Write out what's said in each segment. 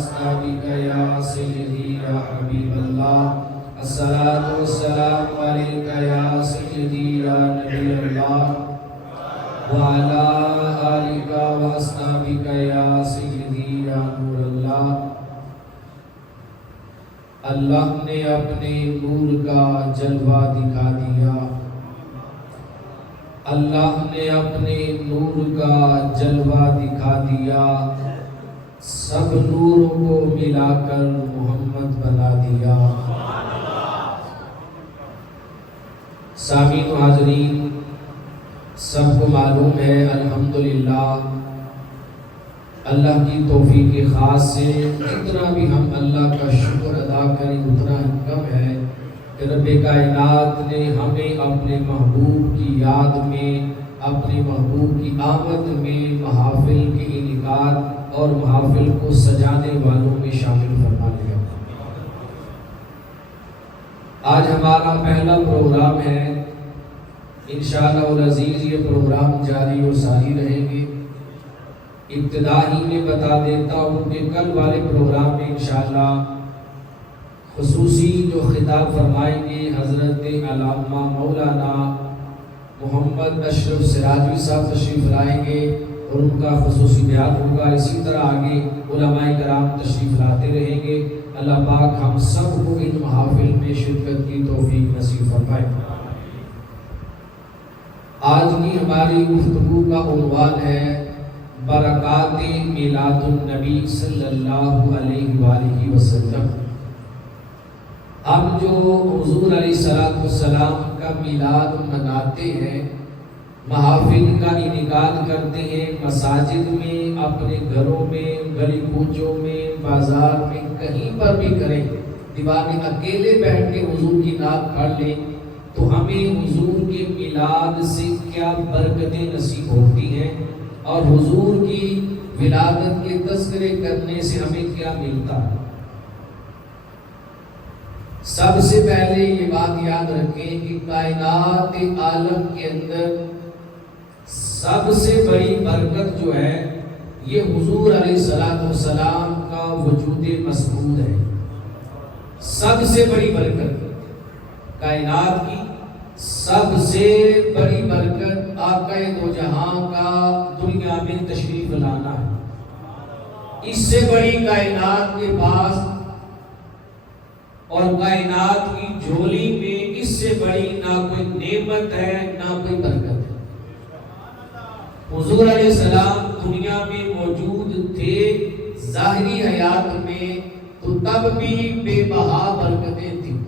وأصحابك يا سيدي يا حبيب الله الصلاة والسلام عليك يا سيدي يا نبي الله وعلى آلك وأصحابك يا سيدي يا نور الله۔ اللہ نے اپنے نور کا جلوہ دکھا دیا، اللہ نے اپنے نور کا جلوہ دکھا دیا، سب نوروں کو ملا کر محمد بنا دیا۔ سامعین و حاضرین، سب کو معلوم ہے الحمدللہ اللہ کی توفیق خاص سے جتنا بھی ہم اللہ کا شکر ادا کریں اتنا ہی کم ہے کہ رب کائنات نے ہمیں اپنے محبوب کی یاد میں، اپنے محبوب کی آمد میں محافل کے انعقاد اور محافل کو سجانے والوں میں شامل فرما لیا۔ آج ہمارا پہلا پروگرام ہے، انشاءاللہ العزیز یہ پروگرام جاری و ساری رہیں گے۔ ابتدا ہی میں بتا دیتا ہوں کہ کل والے پروگرام میں انشاءاللہ خصوصی جو خطاب فرمائیں گے حضرت علامہ مولانا محمد اشرف سراجوی صاحب تشریف لائیں گے اور ان کا خصوصی بیان ہوگا۔ اسی طرح آگے علماء کرام تشریف لاتے رہیں گے۔ اللہ پاک ہم سب کو ان محافل میں شرکت کی توفیق نصیب فرمائے۔ آج کی ہماری گفتگو کا عنوان ہے برکات میلاد النبی صلی اللہ علیہ وآلہ وسلم۔ ہم جو حضور علیہ السلام کا میلاد مناتے ہیں، محافل کا انعقاد کرتے ہیں، مساجد میں، اپنے گھروں میں، گلی کوچوں میں، بازار میں، کہیں پر بھی کریں، دیوار میں اکیلے بیٹھ کے حضور کی نعت پڑھ لیں تو ہمیں حضور کے میلاد سے کیا برکتیں نصیب ہوتی ہیں اور حضور کی ولادت کے تذکرے کرنے سے ہمیں کیا ملتا ہے۔ سب سے پہلے یہ بات یاد رکھیں کہ کائنات عالم کے اندر سب سے بڑی برکت جو ہے یہ حضور علیہ السلام کا وجود مسعود ہے۔ سب سے بڑی برکت کائنات کی، سب سے بڑی برکت آقا دو جہاں کا دنیا میں تشریف لانا ہے۔ اس سے بڑی کائنات کے پاس اور کائنات کی جھولی میں اس سے بڑی نہ کوئی نعمت ہے نہ کوئی برکت ہے۔ حضور علیہ السلام دنیا میں موجود تھے ظاہری حیات میں تو تب بھی بے بہا برکتیں تھیں۔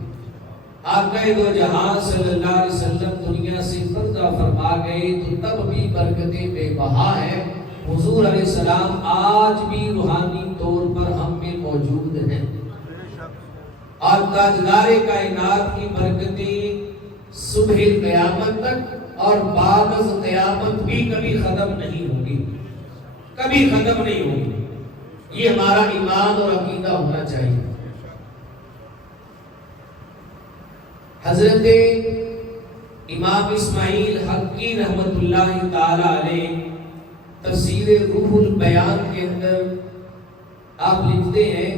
آقا دو جہاں صلی اللہ علیہ وسلم دنیا سے پردہ فرما گئے تو تب بھی برکتیں بے بہا ہیں۔ حضور علیہ السلام آج بھی روحانی طور پر ہم میں موجود ہیں اور تاجدار کائنات کی برکتیں صبح قیامت تک اور بعد از قیامت بھی کبھی ختم نہیں ہوگی، کبھی ختم نہیں ہوگی۔ یہ ہمارا ایمان اور عقیدہ ہونا چاہیے۔ حضرت امام اسماعیل حقی رحمت اللہ تعالی علیہ تفسیر روح البیان کے اندر آپ لکھتے ہیں،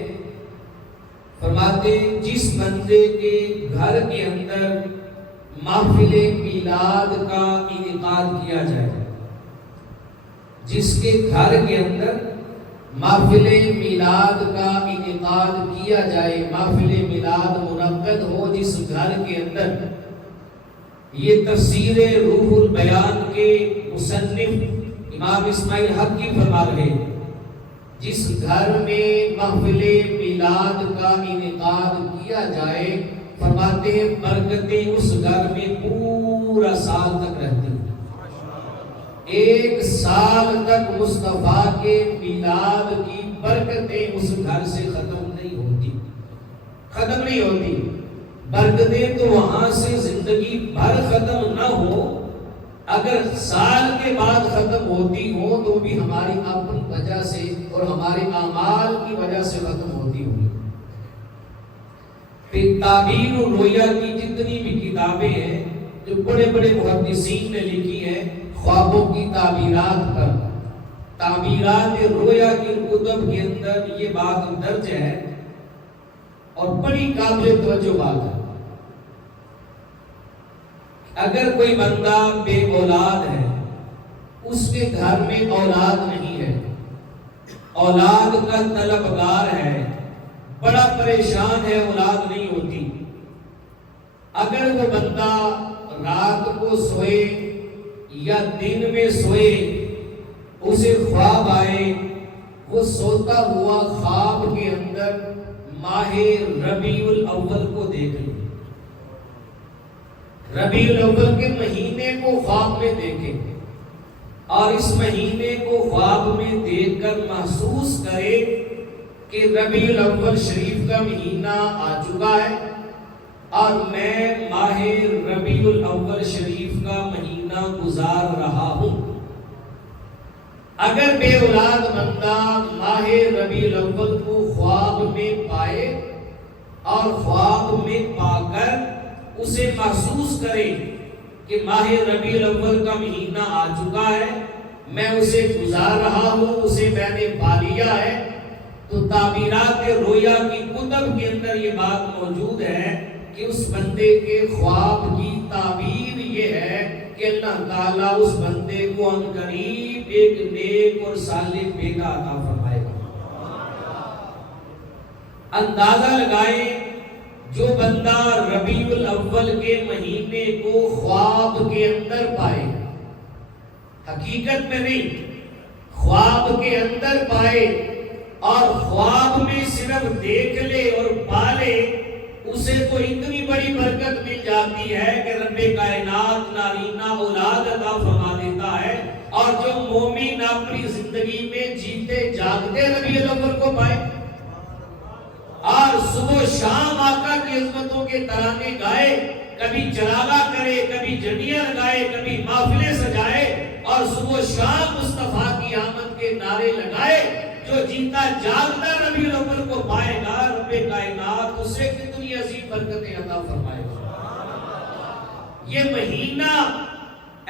فرماتے ہیں جس بندے کے گھر کے اندر محفل میلاد کا انعقاد کیا جائے، جس کے گھر کے اندر محفل میلاد کا انعقاد کیا جائے، محفل میلاد منعقد ہو جس گھر کے اندر، یہ تفسیر روح البیان کے مصنف امام اسماعیل حقی فرما رہے ہیں، جس گھر میں محفل میلاد کا انعقاد کیا جائے، فرماتے ہیں برکتیں اس گھر میں پورا سال تک رہتی ہیں۔ ایک سال تک مصطفیٰ کے میلاد کی برکتیں اس گھر سے ختم نہیں ہوتی، ختم نہیں ہوتی۔ برکتیں تو وہاں سے زندگی بھر ختم نہ ہو، اگر سال کے بعد ختم ہوتی ہو تو بھی ہماری اپنی وجہ سے اور ہمارے اعمال کی وجہ سے ختم ہوتی ہوگی۔ تعبیر و رؤیا کی جتنی بھی کتابیں ہیں جو بڑے بڑے محدثین نے لکھی ہیں خوابوں کی تعبیرات پر، تعبیرات رویا کی کتب کے اندر یہ بات درج ہے اور بڑی قابل توجہ بات ہے. اگر کوئی بندہ بے اولاد ہے، اس کے گھر میں اولاد نہیں ہے، اولاد کا طلبگار ہے، بڑا پریشان ہے، اولاد نہیں ہوتی، اگر وہ بندہ رات کو سوئے یا دن میں سوئے، اسے خواب آئے، وہ سوتا ہوا خواب کے اندر ماہ ربیع الاول کو دیکھ لے، ربیع الاول کے مہینے کو خواب میں دیکھے اور اس مہینے کو خواب میں دیکھ کر محسوس کرے کہ ربیع الاول شریف کا مہینہ آ چکا ہے اور میں ماہ ربیع الاول شریف کا مہینہ گزار رہا ہوں. اگر بے اولاد بندہ ماہ ربیع الاول کو خواب میں پائے اور خواب میں پا کر اسے محسوس کرے کہ ماہ ربیع الاول کا مہینہ آ چکا ہے، میں اسے گزار رہا ہوں، اسے میں نے پا لیا ہے، تو تعبیرات رویا کی کتب کے اندر یہ بات موجود ہے کہ اس بندے کے خواب کی تعبیر یہ ہے کہ اللہ تعالیٰ اس بندے کو عنقریب ایک نیک اور صالح بیٹا عطا فرمائے گا. اندازہ لگائیں، جو بندہ ربیع الاول کے مہینے کو خواب کے اندر پائے، حقیقت میں نہیں، خواب کے اندر پائے اور خواب میں صرف دیکھ لے اور پا لے، اسے تو اتنی بڑی برکت مل جاتی ہے کہ رب کائنات نارینہ اولاد عطا فرما دیتا ہے. اور جو مومن اپنی زندگی میں جیتے جاگتے ربیع الاول کو پائے اور صبح و شام آقا کی عظمتوں کے ترانے گائے، کبھی جلالہ کرے، کبھی جنیاں لگائے، کبھی محفلیں سجائے اور صبح و شام مصطفیٰ کی آمد کے نعرے لگائے، جو جیتا جاگتا ربیع الاول کو پائے گا، رب کائنات اسے کتنی عظیم برکتیں عطا فرمائے گا. یہ مہینہ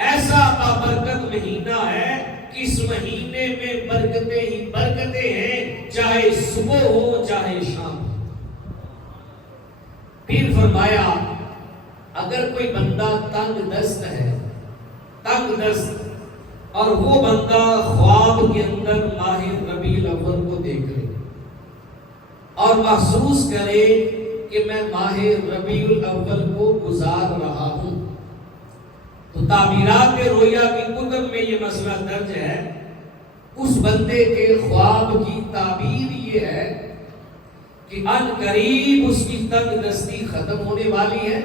ایسا بابرکت مہینہ ہے کہ اس مہینے میں برکتیں ہی برکتیں ہیں، چاہے صبح ہو چاہے شام. پھر فرمایا اگر کوئی بندہ تنگ دست ہے، تنگ دست، اور وہ بندہ خواب کے اندر ماہ ربیع الاول کو دیکھ لے اور محسوس کرے کہ میں ماہ ربیع الاول کو گزار رہا ہوں، تو تعبیرات رویا کی کتب میں یہ مسئلہ درج ہے. اس بندے کے خواب کی تعبیر یہ ہے کہ ان قریب اس کی تنگ دستی ختم ہونے والی ہے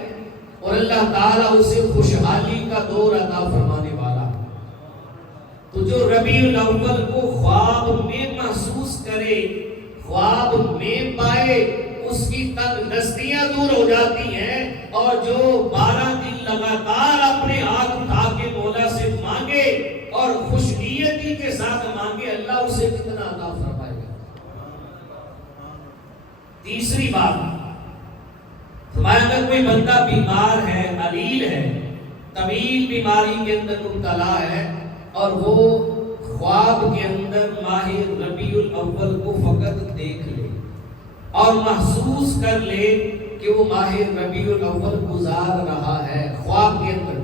اور اللہ تعالیٰ اسے خوشحالی کا دور عطا فرمانے والا. تو جو ربیع الاول کو خواب میں محسوس کرے، خواب میں پائے، اس کی تنگ دستیاں دور ہو جاتی ہیں. اور جو 12 دن لگاتار اپنے ہاتھ اٹھا کے مولا سے مانگے اور خوش نیتی کے ساتھ مانگے، اللہ اسے کتنا عطا فرمائے گا. تیسری بات، ہمارے اندر کوئی بندہ بیمار ہے، علیل ہے، طویل بیماری کے اندر مبتلا ہے اور وہ خواب کے اندر ماہ ربیع الاول کو فقط دیکھ لے اور محسوس کر لے کہ وہ ماہ ربیع الاول گزار رہا ہے، خواب کے اندر،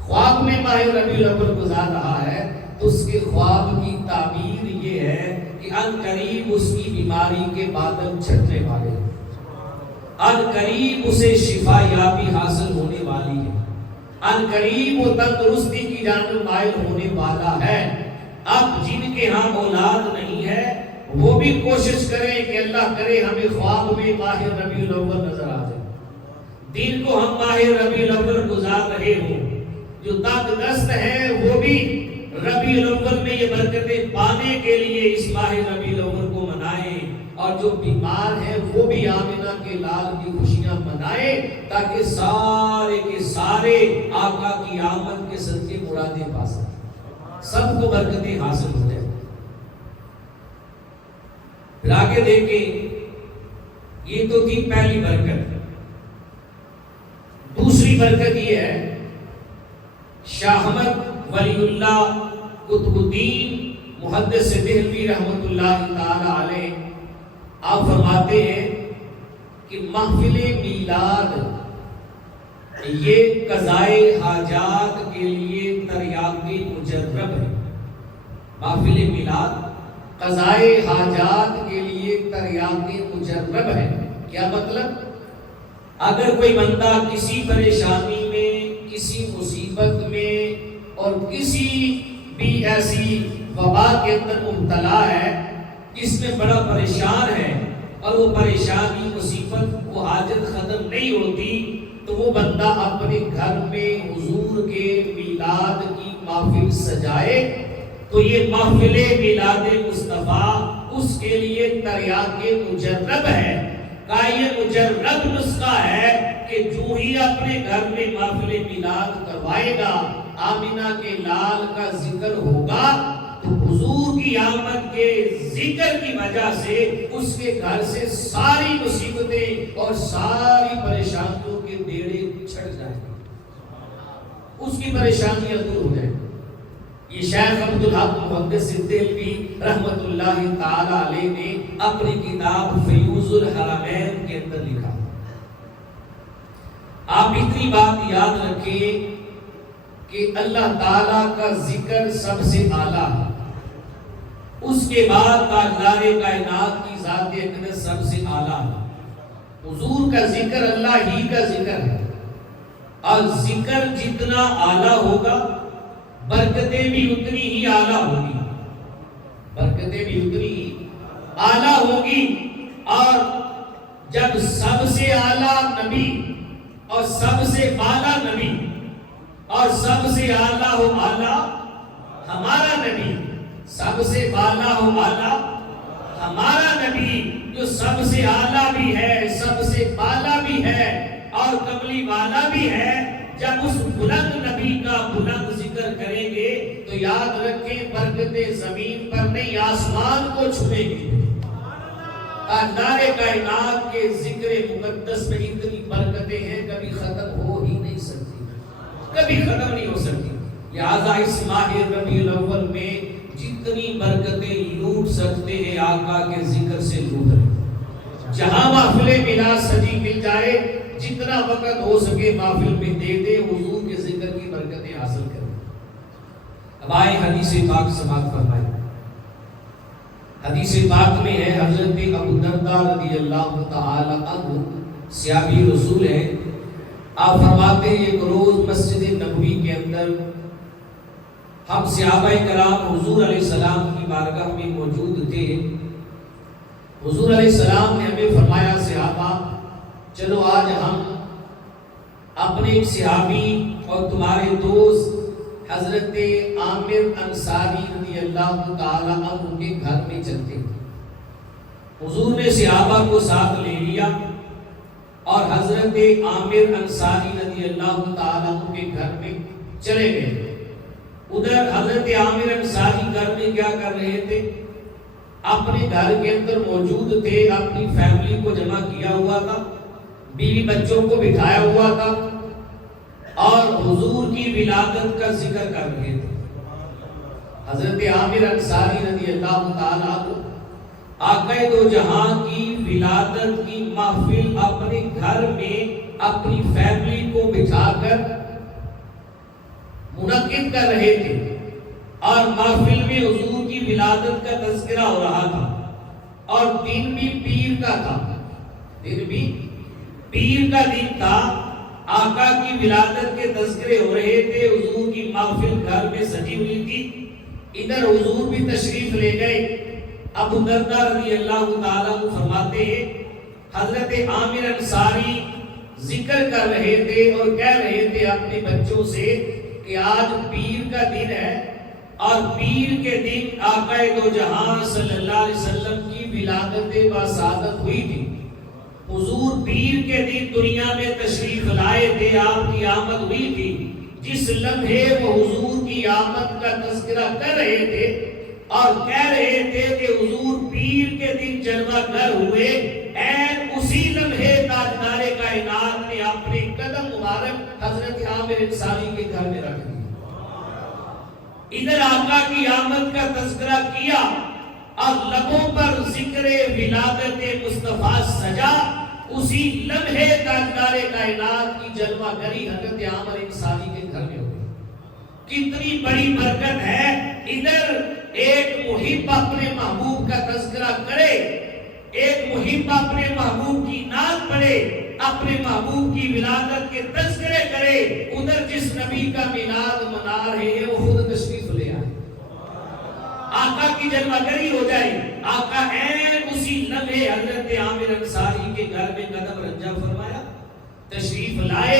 خواب میں ماہ ربیع الاول گزار رہا ہے، تو اس کے خواب کی تعبیر یہ ہے کہ ان قریب اس کی بیماری کے بادل چھٹنے والے ہیں، ان قریب اسے شفا یابی حاصل ہونے والی ہے، ان قریب وہ تندرستی کی جانب مائل ہونے والا ہے. اب جن کے ہاں اولاد نہیں ہے وہ بھی کوشش کریں کہ اللہ کرے ہمیں خواب میں ماہ ربیع الاول نظر آ جائے، دن کو ہم ماہ ربیع الاول گزار رہے ہوں. جو تنگ دست ہے وہ بھی ربیع الاول میں یہ برکتیں پانے کے لیے اس ماہ ربیع الاول کو منائیں، اور جو بیمار ہیں وہ بھی آمنہ کے لال کی خوشیاں منائیں تاکہ سارے کے سارے آقا کی آمد کے صدقے مرادیں پا سکیں، سب کو برکتیں حاصل ہو جائیں. پھر آگے دیکھیں، یہ تو تھی پہلی برکت. دوسری برکت یہ ہے، شاہ احمد ولی اللہ قطب الدین محدث دہلوی رحمۃ اللہ تعالی علیہ آپ فرماتے ہیں کہ محفل میلاد یہ قضائے حاجات کے لیے تریاق مجرب ہے. محفل میلاد قضائے حاجات کے لیے تریاق مجرب ہے. کیا مطلب؟ اگر کوئی بندہ کسی پریشانی میں، کسی مصیبت میں اور کسی بھی ایسی وبا کے اندر مبتلا ہے جس میں بڑا پریشان ہے اور وہ پریشانی مصیبت وہ حاجت ختم نہیں ہوتی، تو وہ بندہ اپنے گھر میں حضور کے میلاد کی محفل سجائے تو یہ محفل میلاد مصطفیٰ اس کے لیے تریاق مجرب ہے. کا یہ مجرب نسخہ ہے کہ جو ہی اپنے گھر میں محفل میلاد کروائے گا، آمینہ کے لال کا ذکر ہوگا، تو حضور کی آمد کے ذکر کی وجہ سے اس کے گھر سے ساری مصیبتیں اور ساری پریشانیوں کے بیڑے چھٹ جائیں گے، اس کی پریشانیاں دور ہو جائیں گی. یہ شیخ عبدالحق محدث دہلوی رحمت اللہ تعالی علیہ نے اپنی کتاب فیوض الحرمین کے اندر لکھا. آپ اتنی بات یاد رکھیں کہ اللہ تعالیٰ کا ذکر سب سے اعلیٰ ہے، اس کے بعد تاجدار کائنات کی ذات اقدس سب سے اعلیٰ ہے. حضور کا ذکر اللہ ہی کا ذکر ہے، اور ذکر جتنا اعلیٰ ہوگا برکتیں بھی اتنی ہی اعلیٰ ہوگی، برکتیں بھی اتنی ہی اعلیٰ ہوگی. اور جب سب سے اعلیٰ نبی اور سب سے بالا نبی اور سب سے اعلیٰ ہو اعلیٰ ہمارا نبی، سب سے بالا ہو اعلیٰ ہمارا نبی جو سب سے اعلیٰ بھی ہے، سب سے بالا بھی ہے اور کملی والا بھی ہے، جب اس بلند نبی کا بلند ذکر کریں گے تو یاد رکھیں برکتیں زمین پر نہیں آسمان کو چھوئیں گی. تاجدار کائنات کے ذکر مقدس میں اتنی برکتیں ہیں کبھی ختم ہو ہی نہیں سکتی، کبھی ختم نہیں ہو سکتی. لہذا اس ماہ ربیع الاول میں جتنی برکتیں لوٹ سکتے ہیں آقا کے ذکر سے لوٹ رہے. جہاں محفل میلاد سجی مل جائے، جتنا وقت ہو سکے محفل میں دے دے، حضور کے ذکر کی برکتیں حاصل کریں. اب آئے حدیث پاک سماعت فرمائیں. حدیث پاک میں ہے حضرت ابو درداء رضی اللہ تعالی عنہ صحابی رسول ہیں. آپ فرماتے ہیں ایک روز مسجد نبوی کے اندر ہم صحابہ کرام حضور علیہ السلام کی بارگاہ میں موجود تھے. حضور علیہ السلام نے ہمیں فرمایا صحابہ چلو آج ہم اپنے ایک صحابی اور تمہارے دوست حضرت عامر انصاری رضی اللہ تعالی عنہ کے گھر میں چلتے ہیں. حضور نے صحابہ کو ساتھ لے لیا اور حضرت عامر انصاری رضی اللہ تعالی عنہ کے گھر میں چلے گئے. ادھر حضرت عامر انصاری گھر میں کیا کر رہے تھے؟ اپنے گھر کے اندر موجود تھے، اپنی فیملی کو جمع کیا ہوا تھا، بیوی بچوں کو بٹھایا ہوا تھا اور حضور کی ولادت کا ذکر کر رہے تھے. حضرت عامر انصاری رضی اللہ تعالیٰ عنہ آقا دو جہاں کی ولادت کی محفل اپنے گھر میں اپنی فیملی کو بٹھا کر منعقد کر رہے تھے اور محفل میں حضور کی ولادت کا تذکرہ ہو رہا تھا اور دن بھی پیر کا تھا. دن بھی پیر کا دن تھا، آقا کی ولادت کے تذکرے ہو رہے تھے، حضور کی محفل گھر میں سجی ہوئی تھی. ادھر حضور بھی تشریف لے گئے. ابو درداء رضی اللہ تعالیٰ عنہ فرماتے ہیں حضرت عامر انصاری ذکر کر رہے تھے اور کہہ رہے تھے اپنے بچوں سے کہ آج پیر کا دن ہے اور پیر کے دن آقا دو جہاں صلی اللہ علیہ وسلم کی ولادت باسعادت ہوئی تھی. حضور پیر کے دن دنیا میں تشریف لائے تھے، آپ کی آمد ہوئی تھی. جس لمحے وہ حضور کی آمد کا تذکرہ کر رہے تھے اور کہہ رہے تھے کہ حضور پیر کے دن جلوہ گر ہوئے، این اسی لمحے تاجدار کائنات نے اپنے قدم مبارک حضرت عامر انصاری کے گھر میں رکھ دی. ادھر آقا کی آمد کا تذکرہ کیا اور لبوں پر ذکر ولادت مصطفیٰ سجا، اسی لمحے تاجدار کائنات کی جلوہ گری حضرت عامر انصاری کے گھر میں ہوئی۔ کتنی بڑی برکت ہے، ادھر ایک محب اپنے محبوب کا تذکرہ کرے، ایک محب اپنے محبوب کی نعت پڑھے، اپنے محبوب کی ولادت کے تذکرے کرے، ادھر جس نبی کا میلاد منا رہے ہیں وہ خود تشریف لے آئے، آقا کی جلوہ گری ہو جائے۔ آقا این اسی لمحے حضرت عامر انصاری کے گھر میں قدم رنجہ فرمایا، تشریف لائے۔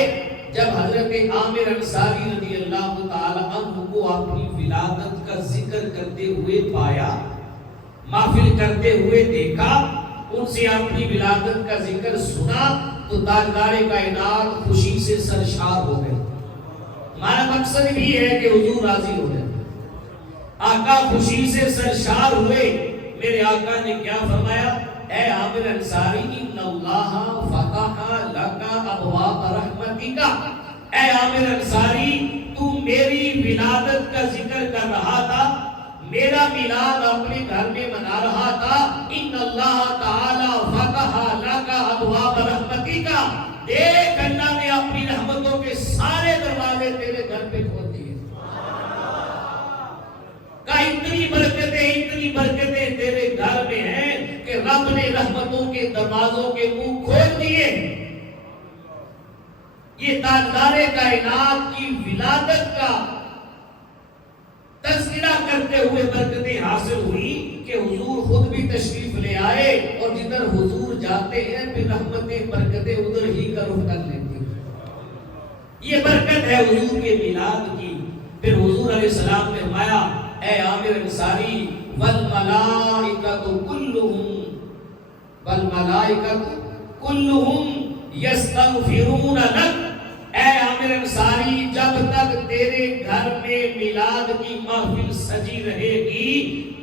جب حضرت عامر انصاری رضی اللہ تعالی عنہ کو اپنی ولادت کا ذکر کرتے ہوئے پایا، محفل کرتے ہوئے دیکھا، ان سے اپنی ولادت کا ذکر سنا تو تاجدار کائنات خوشی سے سرشار ہو گئے۔ ہمارا مقصد بھی ہے کہ حضور راضی ہو جائے۔ آقا خوشی سے سرشار ہوئے، میرے آقا نے کیا فرمایا؟ اے عامر انصاری، ان اللہ فتح لکا ابواب رحمتی کا، اے عامر انصاری تو میری ولادت کا ذکر کر رہا تھا، میرا میلاد اپنے گھر میں منا رہا تھا، ان اللہ تعالی فتح لکا ابواب رحمتی کا، دیکھ اللہ نے اپنی رحمتوں کے سارے دروازے تیرے گھر پہ کھول دیے۔ اتنی برکتیں تیرے گھر میں ہیں کہ رب نے رحمتوں کے دروازوں کے منہ کھول دیے۔ یہ تاجدار کائنات کی ولادت کا تذکرہ کرتے ہوئے برکتیں حاصل ہوئی کہ حضور خود بھی تشریف لے آئے، اور جدھر حضور جاتے ہیں پھر رحمتیں برکتیں ادھر ہی کا رخ کر لیتی۔ یہ برکت ہے حضور کے میلاد کی۔ پھر حضور علیہ السلام نے فرمایا، اے عامر انصاری، والملائکۃ کلہم یستغفرون لک، اے عامر انصاری جب تک تیرے گھر میں میلاد کی محفل سجی رہے گی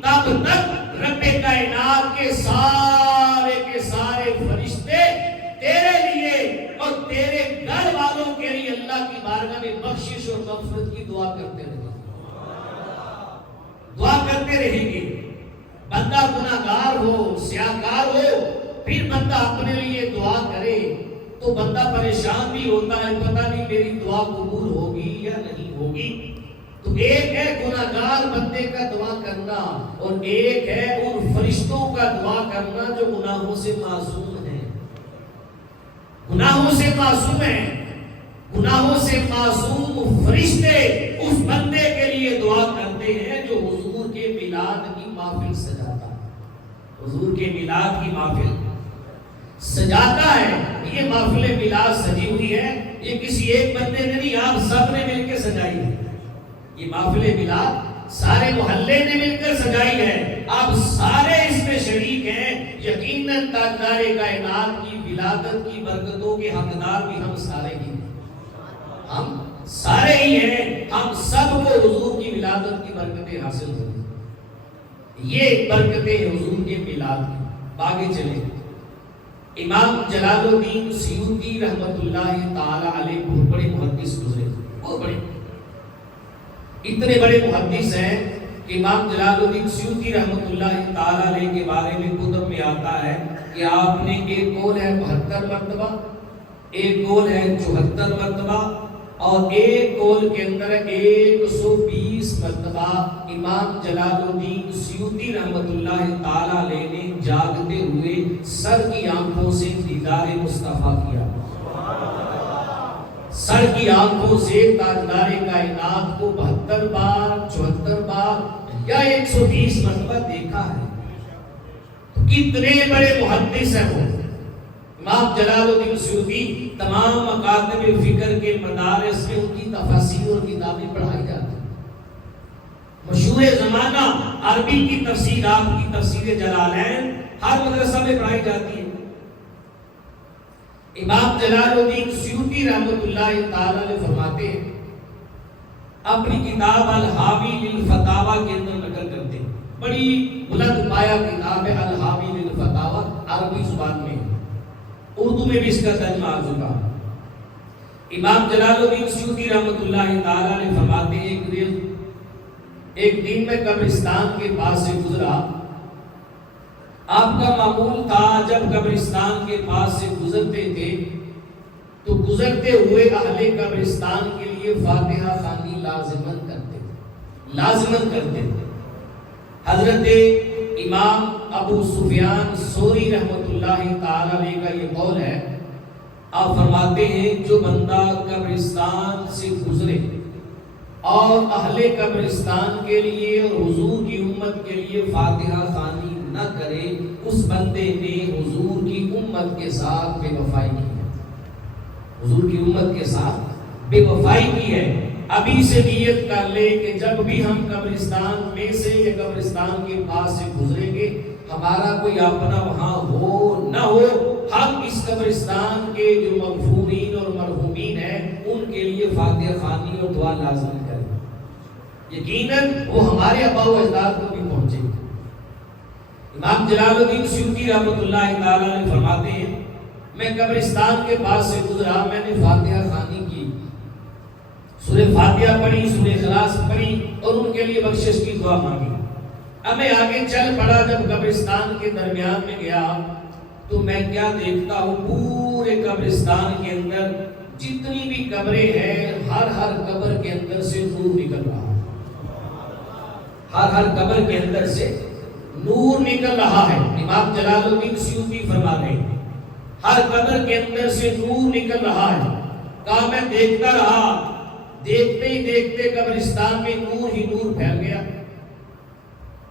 تب تک رب کائنات کے سارے فرشتے تیرے لیے اور تیرے گھر والوں کے لیے اللہ کی بارگاہ میں بخشش اور مغفرت کی دعا کرتے رہیں گے۔ بندہ گناہگار ہو، سیاہکار ہو، پھر بندہ اپنے لیے دعا کرے تو بندہ پریشان بھی ہوتا ہے، پتہ نہیں میری دعا قبول ہوگی یا نہیں ہوگی۔ تو ایک ہے گناہگار بندے کا دعا کرنا، اور ایک ہے ان فرشتوں کا دعا کرنا جو گناہوں سے معصوم ہیں، گناہوں سے معصوم ہیں۔ گناہوں سے معصوم فرشتے اس بندے کے لیے دعا کرتے ہیں جو حضور کے میلاد کی محفل سجاتا ہے، حضور کے میلاد کی محفل سجاتا ہے۔ یہ محفل میلاد سجی ہوئی ہے، یہ کسی ایک بندے نے نہیں، آپ سب نے مل کے سجائی ہے۔ یہ محفل میلاد سارے محلے نے مل کر سجائی ہے، آپ سارے اس میں شریک ہیں۔ یقیناً تاجدار کائنات کی ولادت کی برکتوں کے حقدار بھی ہم سارے ہی ہیں، ہم سارے ہی ہیں، ہم سب کو حضور کی ولادت کی برکتیں حاصل ہوئی۔ یہ برکتیں حضور کے میلاد کی۔ آگے چلیں، امام جلال الدین سیوطی رحمت اللہ تعالی علیہ بہت بڑے محدث گزرے، بہت بڑے، اتنے بڑے محدث ہیں کہ امام جلال الدین سیوطی رحمت اللہ تعالی علیہ کے بارے میں کتب میں آتا ہے کہ آپ نے ایک قول ہے 72 مرتبہ، ایک قول ہے 74 مرتبہ، اور ایک قول کے اندر 120 مرتبہ امام جلال الدین سیوطی رحمت اللہ تعالی علیہ نے جاگتے ہوئے سر کی آنکھوں سے دیدار مصطفیٰ کیا، سر کی آنکھوں سے تاجدار کائنات کو 72 بار 74 بار یا 120 مرتبہ دیکھا ہے۔ کتنے بڑے محدث ہیں وہ امام جلال الدین سیوطی۔ تمام مکاتب فکر کے مدارس میں ان کی تفاسیر اور کتابیں پڑھائی جاتی ہیں۔ مشہور زمانہ عربی کی تفسیر، آپ کی تفسیر جلالین ہر مدرسہ میں پڑھائی جاتی ہے۔ امام جلال الدین سیوطی رحمت اللہ تعالی علیہ فرماتے ہیں، اپنی کتاب الحاوی للفتاوی کے اندر نقل کرتے ہیں، بڑی بلند پایہ کتاب ہے الحاوی للفتاوی، عربی زبان میں، اردو میں بھی اس کا ترجمہ آ چکا۔ امام جلال الدین سیوطی رحمت اللہ تعالی علیہ فرماتے ہیں، ایک دن میں قبرستان کے پاس سے گزرا. آپ کا معمول تھا جب قبرستان کے پاس سے گزرتے تھے تو گزرتے ہوئے اہل قبرستان کے لیے فاتحہ خوانی لازمن کرتے تھے. حضرت امام ابو سفیان ثوری رحمۃ اللہ تعالی علیہ کا یہ قول ہے. آپ فرماتے ہیں جو بندہ قبرستان سے گزرے اور اہل قبرستان کے لیے اور حضور کی امت کے لیے فاتحہ خوانی نہ کرے اس بندے نے حضور کی امت کے ساتھ بے وفائی کی ہے. حضور کی امت کے ساتھ بے وفائی کی ہے. ابھی سے نیت کر لے کہ جب بھی ہم قبرستان میں سے یا قبرستان کے پاس سے گزریں گے ہمارا کوئی اپنا وہاں ہو نہ ہو, ہم اس قبرستان کے جو مغفورین اور مرحومین ہیں ان کے لیے فاتحہ خوانی اور دعا لازم کریں. یقیناً وہ ہمارے آباء و اجداد کو بھی پہنچے گی. امام جلال الدین سیوطی رحمۃ اللہ تعالی علیہ فرماتے ہیں میں قبرستان کے پاس سے گزرا, میں نے فاتحہ خوانی کی, سورہ فاتحہ پڑھی, سورہ اخلاص پڑھی اور ان کے لیے بخشش کی دعا مانگی. اب میں آگے چل پڑا. جب قبرستان کے درمیان میں گیا تو میں کیا دیکھتا ہوں, پورے قبرستان کے اندر جتنی بھی قبریں ہیں ہر قبر کے اندر سے نور نکل رہا ہے. ہر قبر کے اندر سے نور نکل رہا ہے. امام جلال الدین سیوطی فرماتے ہیں ہر قبر کے اندر سے نور نکل رہا ہے. کہا میں دیکھتا رہا, دیکھتے ہی دیکھتے قبرستان میں نور ہی نور پھیل گیا.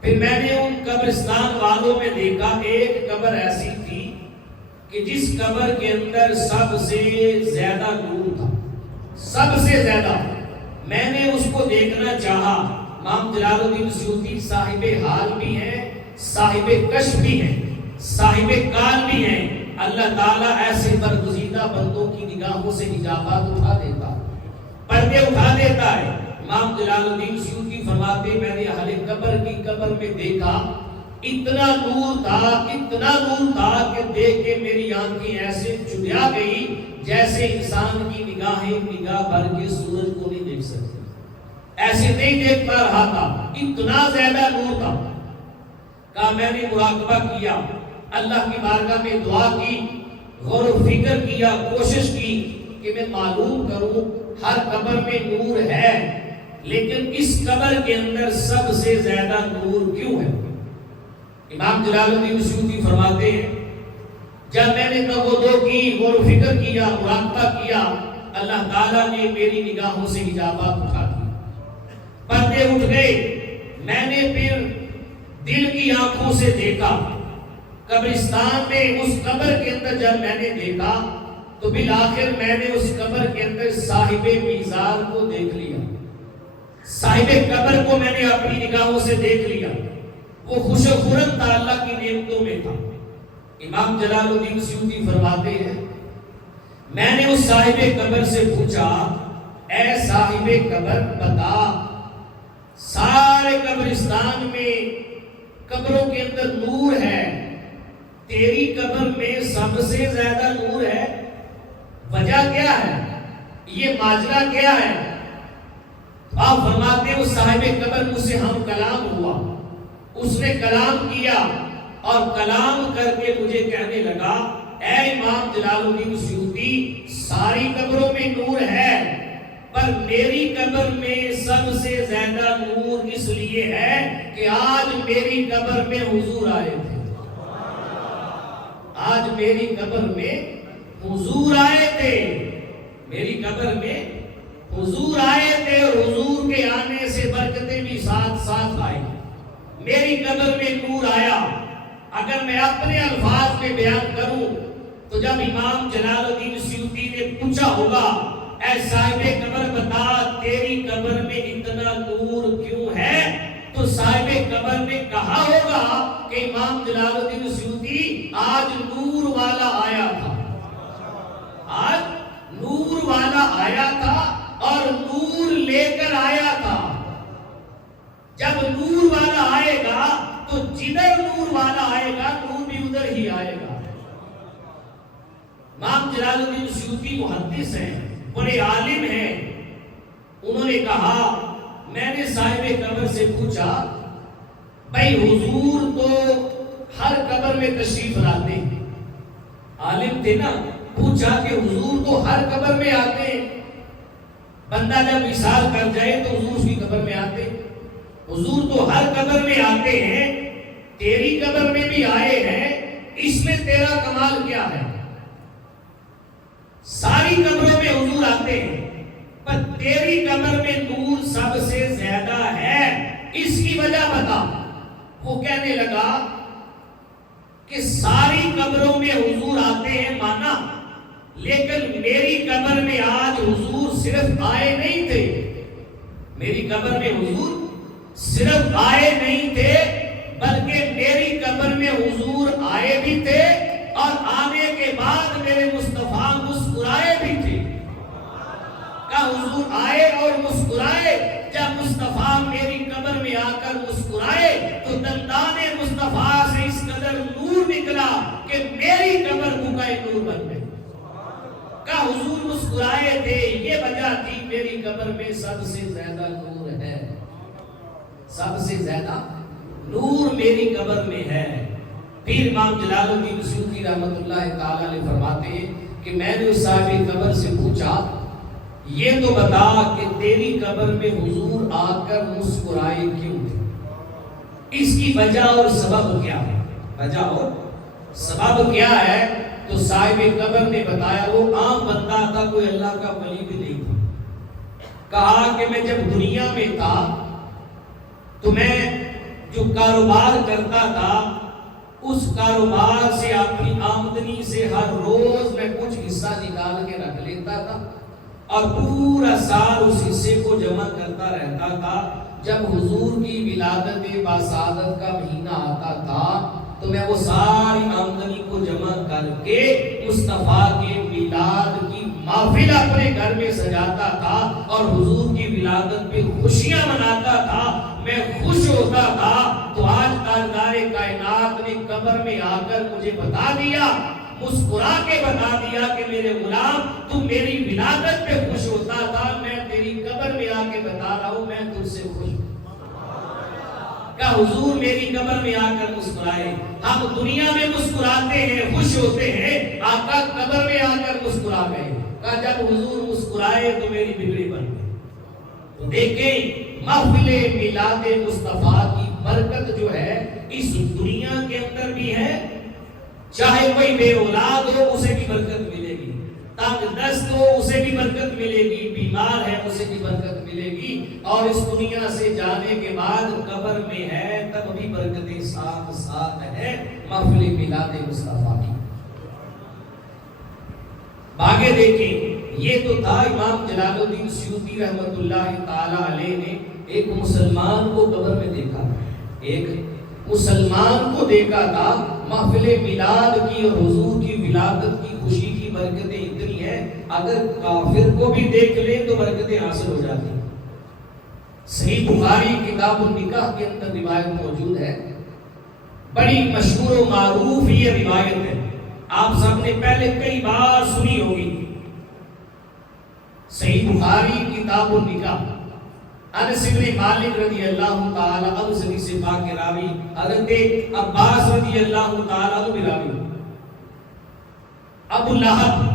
پھر میں نے ان قبرستان والوں میں دیکھا ایک قبر ایسی تھی کہ جس قبر کے اندر سب سے زیادہ نور تھا, سب سے زیادہ. میں نے اس کو دیکھنا چاہا. امام جلال الدین سیوطی صاحب حال بھی ہیں, صاحب کشف بھی ہیں, صاحب کال بھی ہیں. اللہ تعالیٰ ایسے برگزیدہ بندوں کی نگاہوں سے حجابات اٹھا دیتا, پردے اٹھا دیتا ہے. امام جلال الدین سیوطی فرماتے میں نے اہل قبر کی قبر میں دیکھا اتنا نور تھا کہ دیکھ کے میری آنکھیں ایسے چڑیا گئی جیسے انسان کی نگاہیں نگاہ بھر کے سورج کو نہیں دیکھ سکتی, ایسے نہیں دیکھ پا رہا تھا, اتنا زیادہ نور تھا. کہا میں نے مراقبہ کیا, اللہ کی بارگاہ میں دعا کی, غور و فکر کیا, کوشش کی کہ میں معلوم کروں ہر قبر میں نور ہے لیکن اس قبر کے اندر سب سے زیادہ نور کیوں ہے. امام جلال الدین سیوطی فرماتے ہیں جب میں نے توجہ کی, غور و فکر کیا, مراقبہ کیا, اللہ تعالیٰ نے میری نگاہوں سے حجابات اٹھا دیے, پردے اٹھ گئے. میں نے پھر دل کی آنکھوں سے دیکھا. قبرستان میں اس قبر کے اندر جب میں نے دیکھا تو بالآخر میں نے اس قبر کے اندر صاحب میزار کو دیکھ لیا, صاحب قبر کو میں نے اپنی نگاہوں سے دیکھ لیا. وہ خوش و خرم تھا, اللہ کی نعمتوں میں تھا. امام جلال الدین سیوطی فرماتے ہیں میں نے اس صاحب قبر سے پوچھا اے صاحب قبر بتا, سارے قبرستان میں قبروں کے اندر نور ہے, تیری قبر میں سب سے زیادہ نور ہے, وجہ کیا ہے, یہ ماجرا کیا ہے؟ آپ فرماتے ہیں اس صاحب قبر مجھ سے ہم کلام ہوا, اس نے کلام کیا اور کلام کر کے مجھے کہنے لگا اے امام جلال الدین سیوطی ساری قبروں میں نور ہے پر میری قبر میں سب سے زیادہ نور اس لیے ہے کہ آج میری قبر میں حضور آئے تھے. آج میری قبر میں حضور آئے تھے, میری قبر میں حضور آئے تھے اور حضور کے آنے سے برکتیں بھی ساتھ ساتھ آئی. میری قبر میں نور آیا. اگر میں اپنے الفاظ میں بیان کروں تو جب امام جلال الدین سیوطی نے پوچھا ہوگا اے صاحب قبر بتا تیری قبر میں اتنا نور کیوں ہے, تو صاحب قبر نے کہا ہوگا کہ امام جلال الدین سیوطی آج نور والا آیا تھا, آج نور والا آیا تھا اور نور لے کر آیا تھا. جب نور والا آئے گا تو جدھر نور والا آئے گا نور بھی ادھر ہی آئے گا. امام جلال الدین سیوطی محدث ہیں, بڑے عالم ہیں. انہوں نے کہا میں نے صاحب قبر سے پوچھا بھائی حضور تو ہر قبر میں تشریف لاتے ہیں، عالم تھے نا، پوچھا کہ حضور تو ہر قبر میں آتے ہیں، بندہ جب وصال کر جائے تو حضور اس کی قبر میں آتے ہیں، حضور تو ہر قبر میں آتے ہیں، تیری قبر میں بھی آئے ہیں، اس میں تیرا کمال کیا ہے؟ ساری قبروں میں حضور آتے ہیں پر تیری قبر میں نور سب سے زیادہ ہے، اس کی وجہ بتا۔ وہ کہنے لگا کہ ساری قبروں میں حضور آتے ہیں مانا، لیکن میری قبر میں آج حضور صرف آئے نہیں تھے، میری قبر میں حضور صرف آئے نہیں تھے بلکہ میری قبر میں حضور آئے بھی تھے اور آنے کے بعد میرے مصطفیٰ مسکرائے بھی تھے۔ کہ حضور آئے اور مسکرائے، جب مصطفیٰ میری قبر میں آ کر مسکرائے تو دندان مصطفیٰ سے اس قدر نور نکلا کہ میری قبر بکائے نور بن گئی۔ کہ حضور مسکرائے تھے، یہ وجہ تھی میری قبر میں سب سے زیادہ نور ہے، سب سے زیادہ نور میری قبر میں ہے۔ پھر امام جلال الدین سیوطی رحمۃ اللہ تعالی علیہ فرماتے ہیں کہ میں نے اس صاحب قبر سے پوچھا یہ تو بتا کہ تیری قبر میں حضور آ کر مسکرائے کیوں تھے، اس کی وجہ اور سبب کیا ہے؟ وجہ اور سبب کیا ہے؟ تو صاحب قبر نے بتایا وہ عام بندہ تھا، کوئی اللہ کا ولی بھی نہیں تھا۔ کہا کہ میں جب دنیا میں تھا تو میں جو کاروبار کرتا تھا اس کاروبار سے اپنی آمدنی سے ہر روز میں کچھ حصہ نکال کے رکھ لیتا تھا اور پورا سال اس حصے کو جمع کرتا رہتا تھا۔ جب حضور کی ولادت باسعادت کا مہینہ آتا تھا تو میں وہ ساری آمدنی کو جمع کر کے مصطفیٰ کے میلاد کی محفل اپنے گھر میں سجاتا تھا اور حضور کی ولادت پہ خوشیاں مناتا تھا، میں خوش ہوتا تھا۔ تو آج تاجدار کائنات نے قبر میں آ کر مجھے بتا دیا، مسکرا کے بتا دیا کہ میرے غلام تم میری ولادت پہ خوش ہوتا تھا، میں تیری قبر میں آ کے بتا رہا ہوں میں تجھ سے خوش ہوں۔ کہ حضور میری قبر میں آ کر مسکرائے۔ ہم دنیا میں مسکراتے ہیں، خوش ہوتے ہیں، آقا قبر میں آ کر مسکرا گئے۔ کہ جب حضور مسکرائے تو میری بگڑی بن گئی۔ تو دیکھیں محفل میلاد مصطفیٰ کی برکت جو ہے اس دنیا کے اندر بھی ہے، چاہے کوئی بے اولاد ہو اسے بھی برکت ملے گی، تنگ دست ہو اسے بھی برکت ملے گی، بیمار ہے اسے بھی برکت ملے گی، اور اس دنیا سے جانے کے بعد قبر میں ہے تب بھی برکتیں ساتھ ساتھ ہے محفل میلاد مصطفیٰ کی۔ آگے دیکھیں، یہ تو تھا امام جلال الدین سیوطی رحمۃ اللہ تعالی علیہ نے ایک مسلمان کو قبر میں دیکھا، ایک مسلمان کو دیکھا تھا، محفل میلاد کی اور حضور کی ولادت کی خوشی کی برکتیں اتنی ہیں اگر کافر کو بھی دیکھ لیں تو برکتیں حاصل ہو جاتی ہیں۔ صحیح بخاری کتاب النکاح کے اندر روایت موجود ہے، بڑی مشہور و معروف یہ روایت ہے، آپ سب نے پہلے کئی بار سنی ہوگی۔ صحیح بخاری کتاب النکاح، انس بن مالک رضی اللہ تعالی عنہ سے حدیث پاک کے راوی حضرت عباس رضی اللہ تعالی عنہ بھی راوی۔ ابو لہب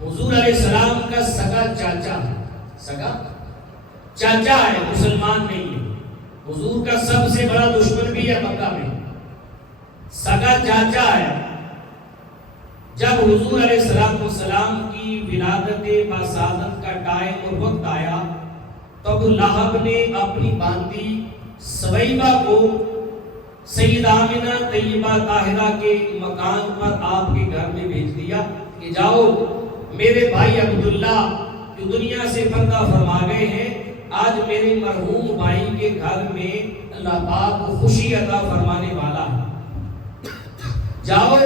حضور علیہ السلام کا سگا چاچا، سگا چاچا ہے، مسلمان نہیں ہے، حضور کا سب سے بڑا دشمن بھی ہے مکہ میں، سگا چاچا ہے۔ جب حضور علیہ السلام کی ولادت باسعادت کا ٹائم اور وقت آیا تو ابو لہب نے اپنی باندی سویبہ کو سید آمنہ طیبہ طاہرہ کے مکان پر آپ کے گھر میں بھیج دیا کہ جاؤ میرے بھائی عبداللہ جو دنیا سے پردہ فرما گئے ہیں، آج میرے مرحوم بھائی کے گھر میں اللہ پاک کو خوشی عطا فرمانے والا ہے، جاؤ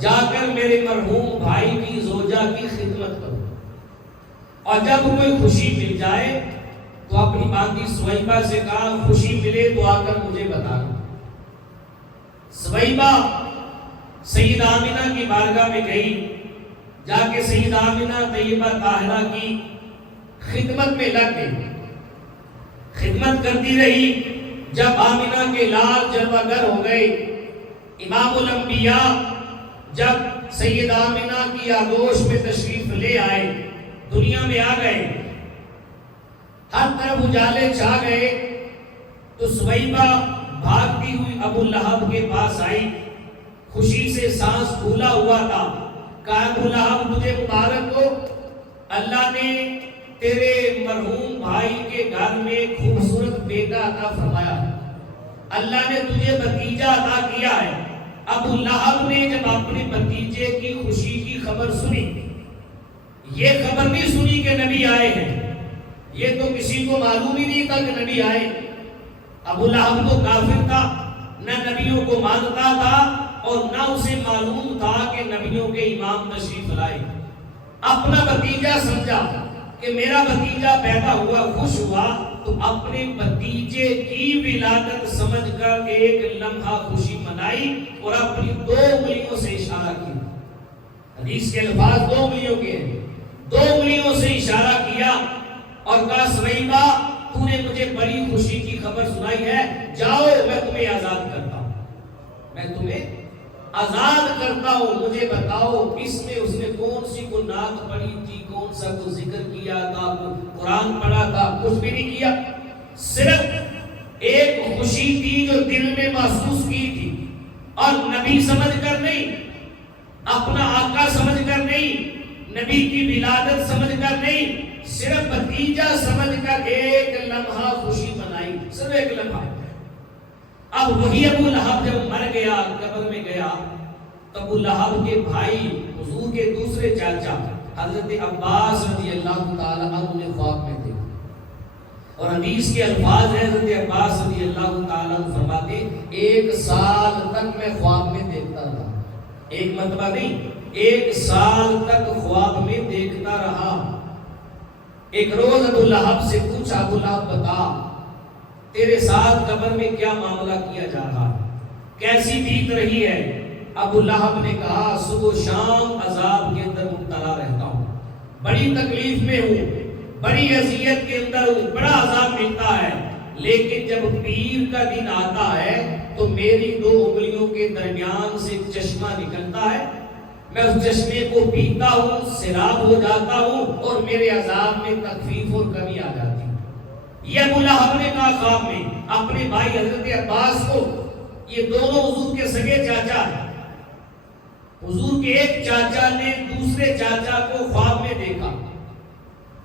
جا کر میرے مرحوم بھائی کی زوجہ کی خدمت کرو، اور جب کوئی خوشی مل جائے تو اپنی باندی سویبہ سے کہا خوشی ملے تو آ کر مجھے بتا دو۔ سویبہ سید آمنہ کی بارگاہ میں گئی، جا کے سید آمنہ طیبہ طاہرہ کی خدمت میں لگ گئی۔ خدمت کرتی رہی. جب آمنہ کے لال جلوہ گر ہو گئے، امام الانبیاء جب سید آمنہ کی آغوش میں تشریف لے آئے، دنیا میں آ گئے، ہر طرف اجالے چھا گئے، تو سویبہ بھاگتی ہوئی ابو لہب کے پاس آئی، خوشی سے سانس پھولا ہوا تھا. کہا ابو لہب تجھے مبارک ہو، اللہ نے تیرے مرحوم بھائی کے گھر میں خوبصورت بیٹا عطا فرمایا ہے، اللہ نے تجھے بھتیجا عطا کیا ہے. ابو لہب نے جب اپنے بھتیجے کی خوشی کی خبر سنی، یہ خبر نہیں سنی کہ نبی آئے ہیں، یہ تو کسی کو معلوم ہی نہیں تھا کہ نبی آئے. ابو لہب تو کافر تھا، نہ نبیوں کو مانتا تھا اور نہ اسے معلوم تھا کہ نبیوں کے امام تشریف لائے. اپنا بھتیجا سمجھا کہ میرا بھتیجا پیدا ہوا، خوش ہوا، تو اپنے بھتیجے کی ولادت سمجھ کر ایک لمحہ خوشی منائی اور اپنی 2 انگلیوں سے اشارہ کیا. حدیث کے الفاظ 2 انگلیوں کے ہیں، 2 انگلیوں سے اشارہ کیا اور کہا سویبہ تو نے مجھے بڑی خوشی کی خبر سنائی ہے، جاؤ میں تمہیں آزاد کرتا ہوں، میں تمہیں آزاد کرتا ہوں. مجھے بتاؤ اس میں اس نے کون سی کو نعت پڑھی تھی، کون سا کو ذکر کیا تھا، قرآن پڑھا تھا؟ کچھ بھی نہیں کیا، صرف ایک خوشی تھی جو دل میں محسوس کی تھی، اور نبی سمجھ کر نہیں، اپنا آقا سمجھ کر نہیں، نبی کی ولادت سمجھ کر نہیں، صرف بھتیجا سمجھ کر ایک لمحہ خوشی منائی، صرف ایک لمحہ. اب وہی ابو لہب جب مر گیا، قبر میں گیا، تو ابو لہب کے بھائی حضور کے دوسرے چاچا حضرت عباس رضی اللہ تعالیٰ عنہ نے خواب میں دیکھا، اور حدیث کے الفاظ ہیں، حضرت عباس رضی اللہ تعالیٰ عنہ فرماتے 1 سال تک میں خواب میں دیکھتا رہا، ایک مرتبہ نہیں، 1 سال تک خواب میں دیکھتا رہا. ایک روز ابو لہب سے پوچھا، ابو لہب بتا تیرے ساتھ قبر میں کیا معاملہ کیا جا رہا ہے، کیسی بیت رہی ہے؟ ابو لہب نے کہا صبح و شام عذاب کے اندر مبتلا رہتا ہوں، بڑی تکلیف میں ہوں، بڑی اذیت کے اندر ہوں، بڑا عذاب ملتا ہے، لیکن جب پیر کا دن آتا ہے تو میری 2 انگلیوں کے درمیان سے چشمہ نکلتا ہے، میں اس چشمے کو پیتا ہوں، سیراب ہو جاتا ہوں اور میرے عذاب میں تخفیف اور کمی آ جاتی ہے. یہ ابو لہب نے کہا خواب میں اپنے بھائی حضرت عباس کو. یہ دونوں حضور کے سگے چاچا ہیں. حضور کے ایک چاچا نے دوسرے چاچا کو خواب میں دیکھا،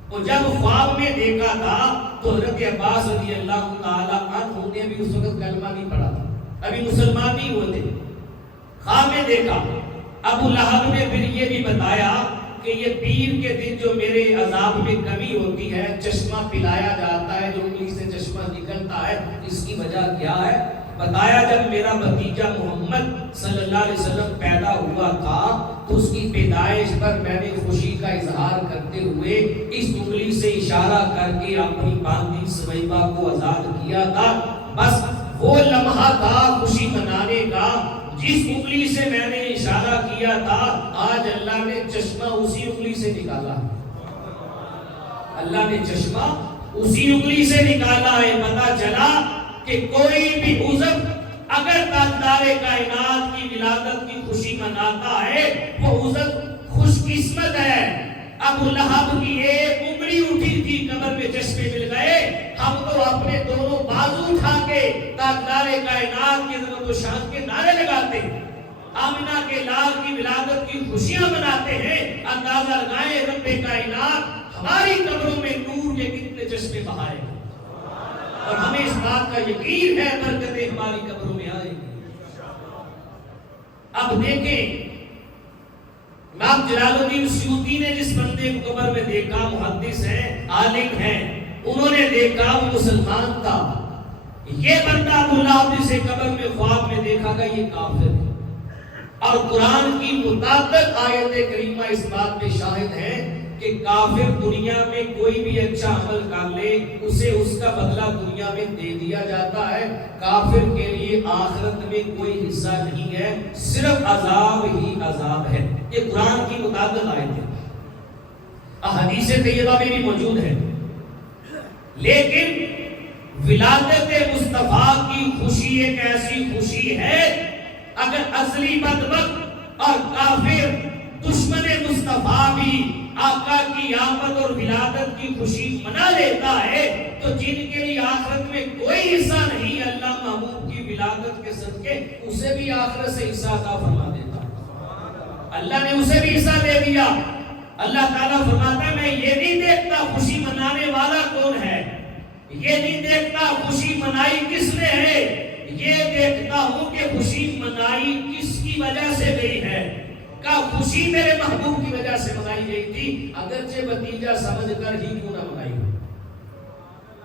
اور جب خواب میں دیکھا تھا تو حضرت عباس رضی اللہ تعالیٰ عنہ نے بھی اس وقت کلمہ نہیں پڑھا تھا، ابھی مسلمان نہیں ہوتے. خواب میں دیکھا. ابو لہب نے پھر یہ بھی بتایا کہ یہ پیر کے دن جو میرے عذاب میں کمی ہوتی ہے، چشمہ پلایا جاتا ہے، جو انگلی سے چشمہ نکلتا ہے، اس کی وجہ کیا ہے؟ بتایا جب میرا بھتیجا محمد صلی اللہ علیہ وسلم پیدا ہوا تھا تو اس کی پیدائش پر میں نے خوشی کا اظہار کرتے ہوئے اس انگلی سے اشارہ کر کے اپنی باندھی سویبہ کو آزاد کیا تھا. بس وہ لمحہ تھا خوشی منانے کا، جس انگلی سے میں نے اشارہ کیا تھا آج اللہ نے چشمہ اسی انگلی سے نکالا. اللہ نے چشمہ اسی انگلی سے نکالا ہے. پتہ چلا کہ کوئی بھی عضو اگر تاجدار کائنات کی ولادت کی خوشی مناتا ہے وہ عضو خوش قسمت ہے. ابو لہب کی ایک انگلی اٹھی تھی، قبر میں چشمے مل گئے. ہم تو اپنے دونوں بازو اٹھا کے تاجدار کائنات کی عظمت و شان کے نعرے لگاتے ہیں، آمنہ کے لال کی ولادت کی خوشیاں مناتے ہیں. اندازہ لگائیں رب کائنات ہماری قبروں میں نور کے کتنے چشمے بہائے، اور ہمیں اس بات کا یقین ہے برکتیں ہماری قبروں میں آئیں گی. اب دیکھیں امام جلال الدین سیوطی نے جس بندے کو قبر میں دیکھا، محدث ہیں، عالم ہیں، انہوں نے دیکھا وہ مسلمان تھا. یہ بندہ ابو لہب جسے قبر میں خواب میں دیکھا گا یہ کافر ہے. اور قرآن کی متعدد آیت کریمہ اس بات پہ شاہد ہے کہ کافر دنیا میں کوئی بھی اچھا عمل کر لے اسے اس کا بدلہ دنیا میں دے دیا جاتا ہے. کافر کے لیے آخرت میں کوئی حصہ نہیں ہے، صرف عذاب ہی عذاب ہے. یہ قرآن کی متعدد آیتیں احادیث طیبہ میں بھی موجود ہے. لیکن ولادت مصطفیٰ کی خوشی ایک ایسی خوشی ہے، اگر اصلی بدبخت اور کافر دشمن مصطفیٰ بھی آقا کی آمد اور ولادت کی خوشی منا لیتا ہے تو جن کے لیے آخرت میں کوئی حصہ نہیں، اللہ محبوب کی ولادت کے صدقے اسے بھی آخرت سے حصہ عطا فرما دیتا ہے۔ اللہ نے اسے بھی حصہ دے دیا۔ اللہ تعالیٰ فرماتا ہے میں یہ نہیں دیکھتا خوشی منانے والا کون ہے، یہ نہیں دیکھتا خوشی منائی کس نے ہے، یہ دیکھتا ہوں کہ خوشی منائی کس کی وجہ سے گئی ہے۔ کہ خوشی میرے محبوب کی وجہ سے منائی گئی تھی، اگرچہ بھتیجا سمجھ کر ہی کیوں نہ منائی ہو،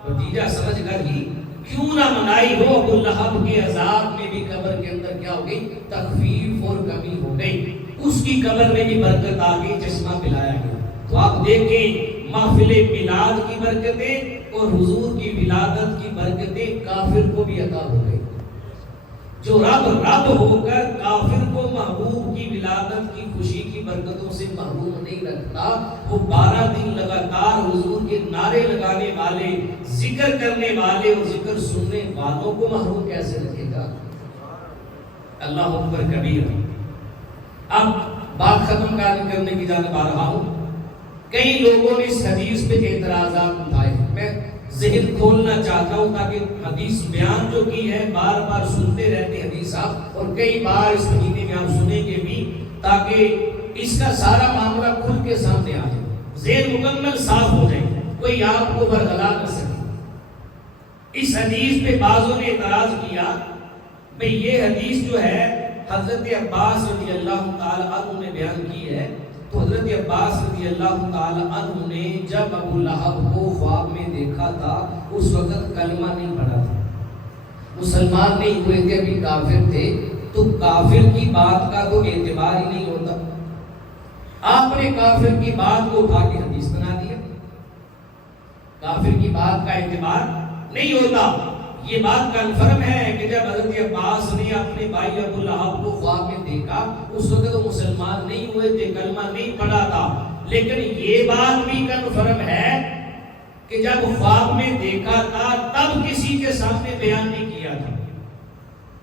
بھتیجا سمجھ کر ہی کیوں نہ منائی ہو۔ ابو لہب کے عذاب میں بھی قبر کے اندر کیا ہو گئی؟ تخفیف اور کمی ہو گئی، اس کی قبر میں بھی برکت آ گئی، چشمہ پلایا گیا۔ تو آپ دیکھیں محفل میلاد کی برکتیں اور حضور کی ولادت کی برکتیں کافر کو بھی عطا ہو گئی۔ جو رب ہو کر کافر کو محبوب کی ولادت کی خوشی کی برکتوں سے محروم نہیں رکھتا، وہ 12 دن لگاتار حضور کے نعرے لگانے والے، ذکر کرنے والے اور ذکر سننے والوں کو محروم کیسے رکھے گا؟ اللہ اکبر کبیر۔ اب بات ختم کرنے کی جانب آ رہا ہوں۔ کئی لوگوں نے اس حدیث پہ اعتراضات اٹھائے، میں ذہن کھولنا چاہتا ہوں تاکہ حدیث بیان جو کی ہے بار بار سنتے رہتے حدیث آپ، اور کئی بار اس مہینے میں آپ سنیں گے بھی، تاکہ اس کا سارا معاملہ کھل کے سامنے آ جائے، ذہن مکمل صاف ہو جائے، کوئی آپ کو برگلا نہ سکے۔ اس حدیث پہ بعضوں نے اعتراض کیا بھئی یہ حدیث جو ہے حضرت عباس رضی اللہ تعالی عنہ نے بیان کی ہے، تو حضرت عباس رضی اللہ تعالی عنہ نے جب ابو لہب کو خواب میں دیکھا تھا اس وقت کلمہ نہیں پڑھا تھا، مسلمان نہیں ہوئے تھے، ابھی کافر تھے، تو کافر کی بات کا تو اعتبار ہی نہیں ہوتا۔ آپ نے کافر کی بات کو اٹھا کے حدیث بنا دیا، کافر کی بات کا اعتبار نہیں ہوتا۔ یہ بات کنفرم ہے کہ جب حضرت عباس نے اپنے بھائی ابو لہب کو خواب میں دیکھا اس وقت وہ مسلمان نہیں ہوئے تھے، کلمہ نہیں پڑھا تھا، لیکن یہ بات بھی کنفرم ہے کہ جب خواب میں دیکھا تھا تب کسی کے سامنے بیان نہیں کیا تھا۔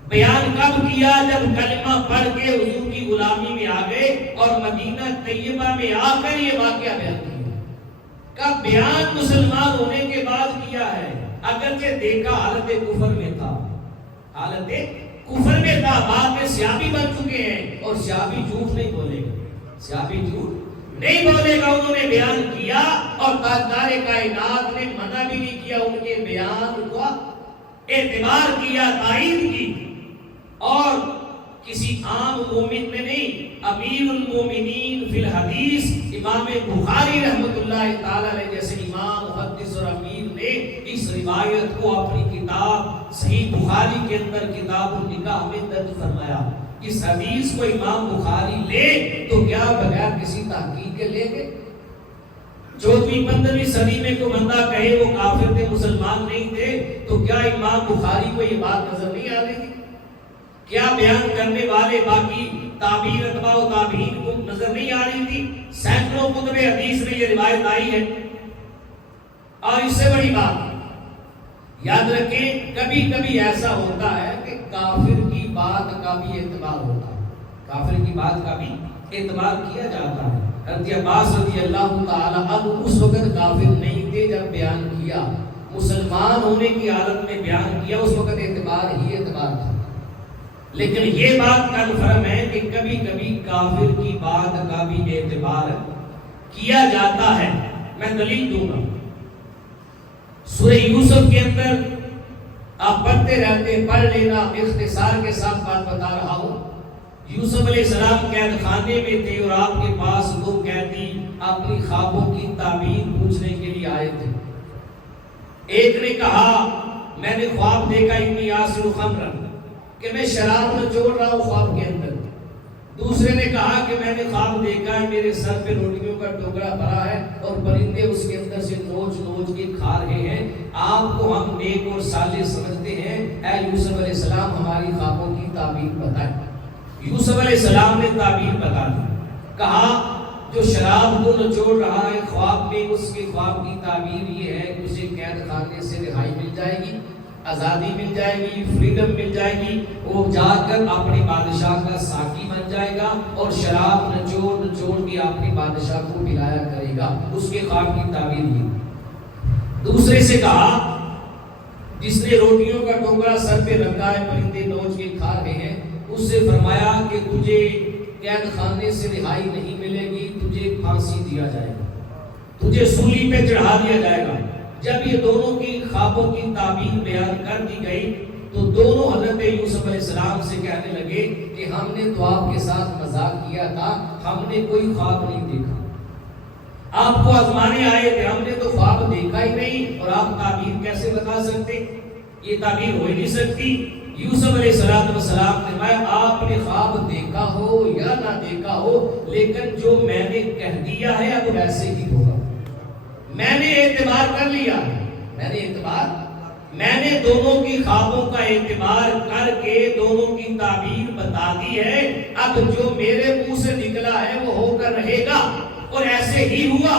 بیان کب کیا؟ جب کلمہ پڑھ کے حضور کی غلامی میں آ گئے اور مدینہ طیبہ میں آ کر یہ واقعہ بیان کیا۔ کب بیان مسلمان ہونے کے بعد کیا ہے، اگرچہ دیکھا حالت کفر میں تھا، حالت کفر میں تھا، بعد میں سیابی بن چکے ہیں، اور سیابی جھوٹ نہیں بولے گا، سیابی جھوٹ نہیں بولے گا۔ انہوں نے بیان کیا اور تاجدار کائنات نے منع بھی نہیں کیا، ان کے بیان کو اعتبار کیا، تائید کی، اور کسی عام مومن نے نہیں، امیر المومنین فی الحدیث امام بخاری رحمت اللہ تعالی علیہ جیسے امام محدث اور امیر نے اس روایت کو اپنی کتاب صحیح بخاری کے اندر کتاب النکاح میں درج فرمایا۔ اس حدیث کو امام بخاری لے تو کیا بغیر کسی تحقیق کے لے گئے؟ 14ویں 15ویں صدی میں کوئی بندہ کہے وہ کافر تھے، مسلمان نہیں تھے، تو کیا امام بخاری کو یہ بات نظر نہیں آ رہی تھی؟ کیا بیان کرنے والے باقی تابعین اتباع و تابعین کو نظر نہیں آ رہی تھی؟ سینکڑوں کتب حدیث میں یہ روایت آئی ہے۔ اور اس سے بڑی بات یاد رکھیں، کبھی کبھی ایسا ہوتا ہے کہ کافر کی بات کا بھی اعتبار ہوتا ہے، کافر کی بات کا بھی اعتبار کیا جاتا ہے۔ حضرت عباس رضی اللہ تعالی عنہ اس وقت کافر نہیں تھے جب بیان کیا، مسلمان ہونے کی حالت میں بیان کیا، اس وقت اعتبار ہی اعتبار تھا۔ لیکن یہ بات کنفرم ہے کہ کبھی کبھی کافر کی بات کا بھی اعتبار کیا جاتا ہے۔ میں دلیل دوں گا، سورہ یوسف کے اندر آپ پڑھتے رہتے، پڑھ لینا، اختصار کے ساتھ بات بتا رہا ہوں۔ یوسف علیہ السلام قید خانے میں تھے اور آپ کے پاس دو قیدی اپنی خوابوں کی تعبیر پوچھنے کے لیے آئے تھے۔ ایک نے کہا میں نے خواب دیکھا انی آسر خمرا، کہ میں شراب نچوڑ رہا ہوں خواب کے اندر۔ دوسرے نے کہا کہ میں نے خواب دیکھا ہے میرے سر پہ روٹیوں کا ٹکڑا بھرا ہے اور پرندے اس کے اندر سے نوچ نوچ کے کھا رہے ہیں، آپ کو ہم نیک اور صالح سمجھتے ہیں، اے یوسف علیہ السلام ہماری خوابوں کی تعبیر بتائیں۔ یوسف علیہ السلام نے تعبیر بتا دی، کہا جو شراب کو نچوڑ رہا ہے خواب میں، اس کے خواب کی تعبیر یہ ہے کہ اسے قید خانے سے رہائی مل جائے گی، آزادی مل جائے گی، فریڈم مل جائے گی، وہ جا کر اپنے بادشاہ کا ساقی بن جائے گا اور شراب نچوڑ نچوڑ کے اپنے بادشاہ کو پلایا کرے گا۔ اس کے خواب کی تعبیر یہ۔ دوسرے سے کہا جس نے روٹیوں کا ٹوکرا سر پہ رکھا ہے، پرندے نوچ کے کھا رہے ہیں، اس سے فرمایا کہ تجھے قید خانے سے رہائی نہیں ملے گی، تجھے پھانسی دیا جائے گا، تجھے سولی پہ چڑھا دیا جائے گا۔ جب یہ دونوں کی خوابوں کی تعبیر بیان کر دی گئی تو دونوں حضرت یوسف علیہ السلام سے کہنے لگے کہ ہم نے تو آپ کے ساتھ مذاق کیا تھا، ہم نے کوئی خواب نہیں دیکھا، آپ کو آزمانے آئے تھے، ہم نے تو خواب دیکھا ہی نہیں، اور آپ تعبیر کیسے بتا سکتے؟ یہ تعبیر ہو ہی نہیں سکتی۔ یوسف علیہ السلام نے فرمایا آپ نے خواب دیکھا ہو یا نہ دیکھا ہو، لیکن جو میں نے کہہ دیا ہے اب ویسے ہی ہوگا، میں نے اعتبار کر لیا ہے، میں نے دونوں کی خوابوں کا اعتبار کر کے دونوں کی تعبیر بتا دی ہے، اب جو میرے منہ سے نکلا ہے وہ ہو کر رہے گا، اور ایسے ہی ہوا۔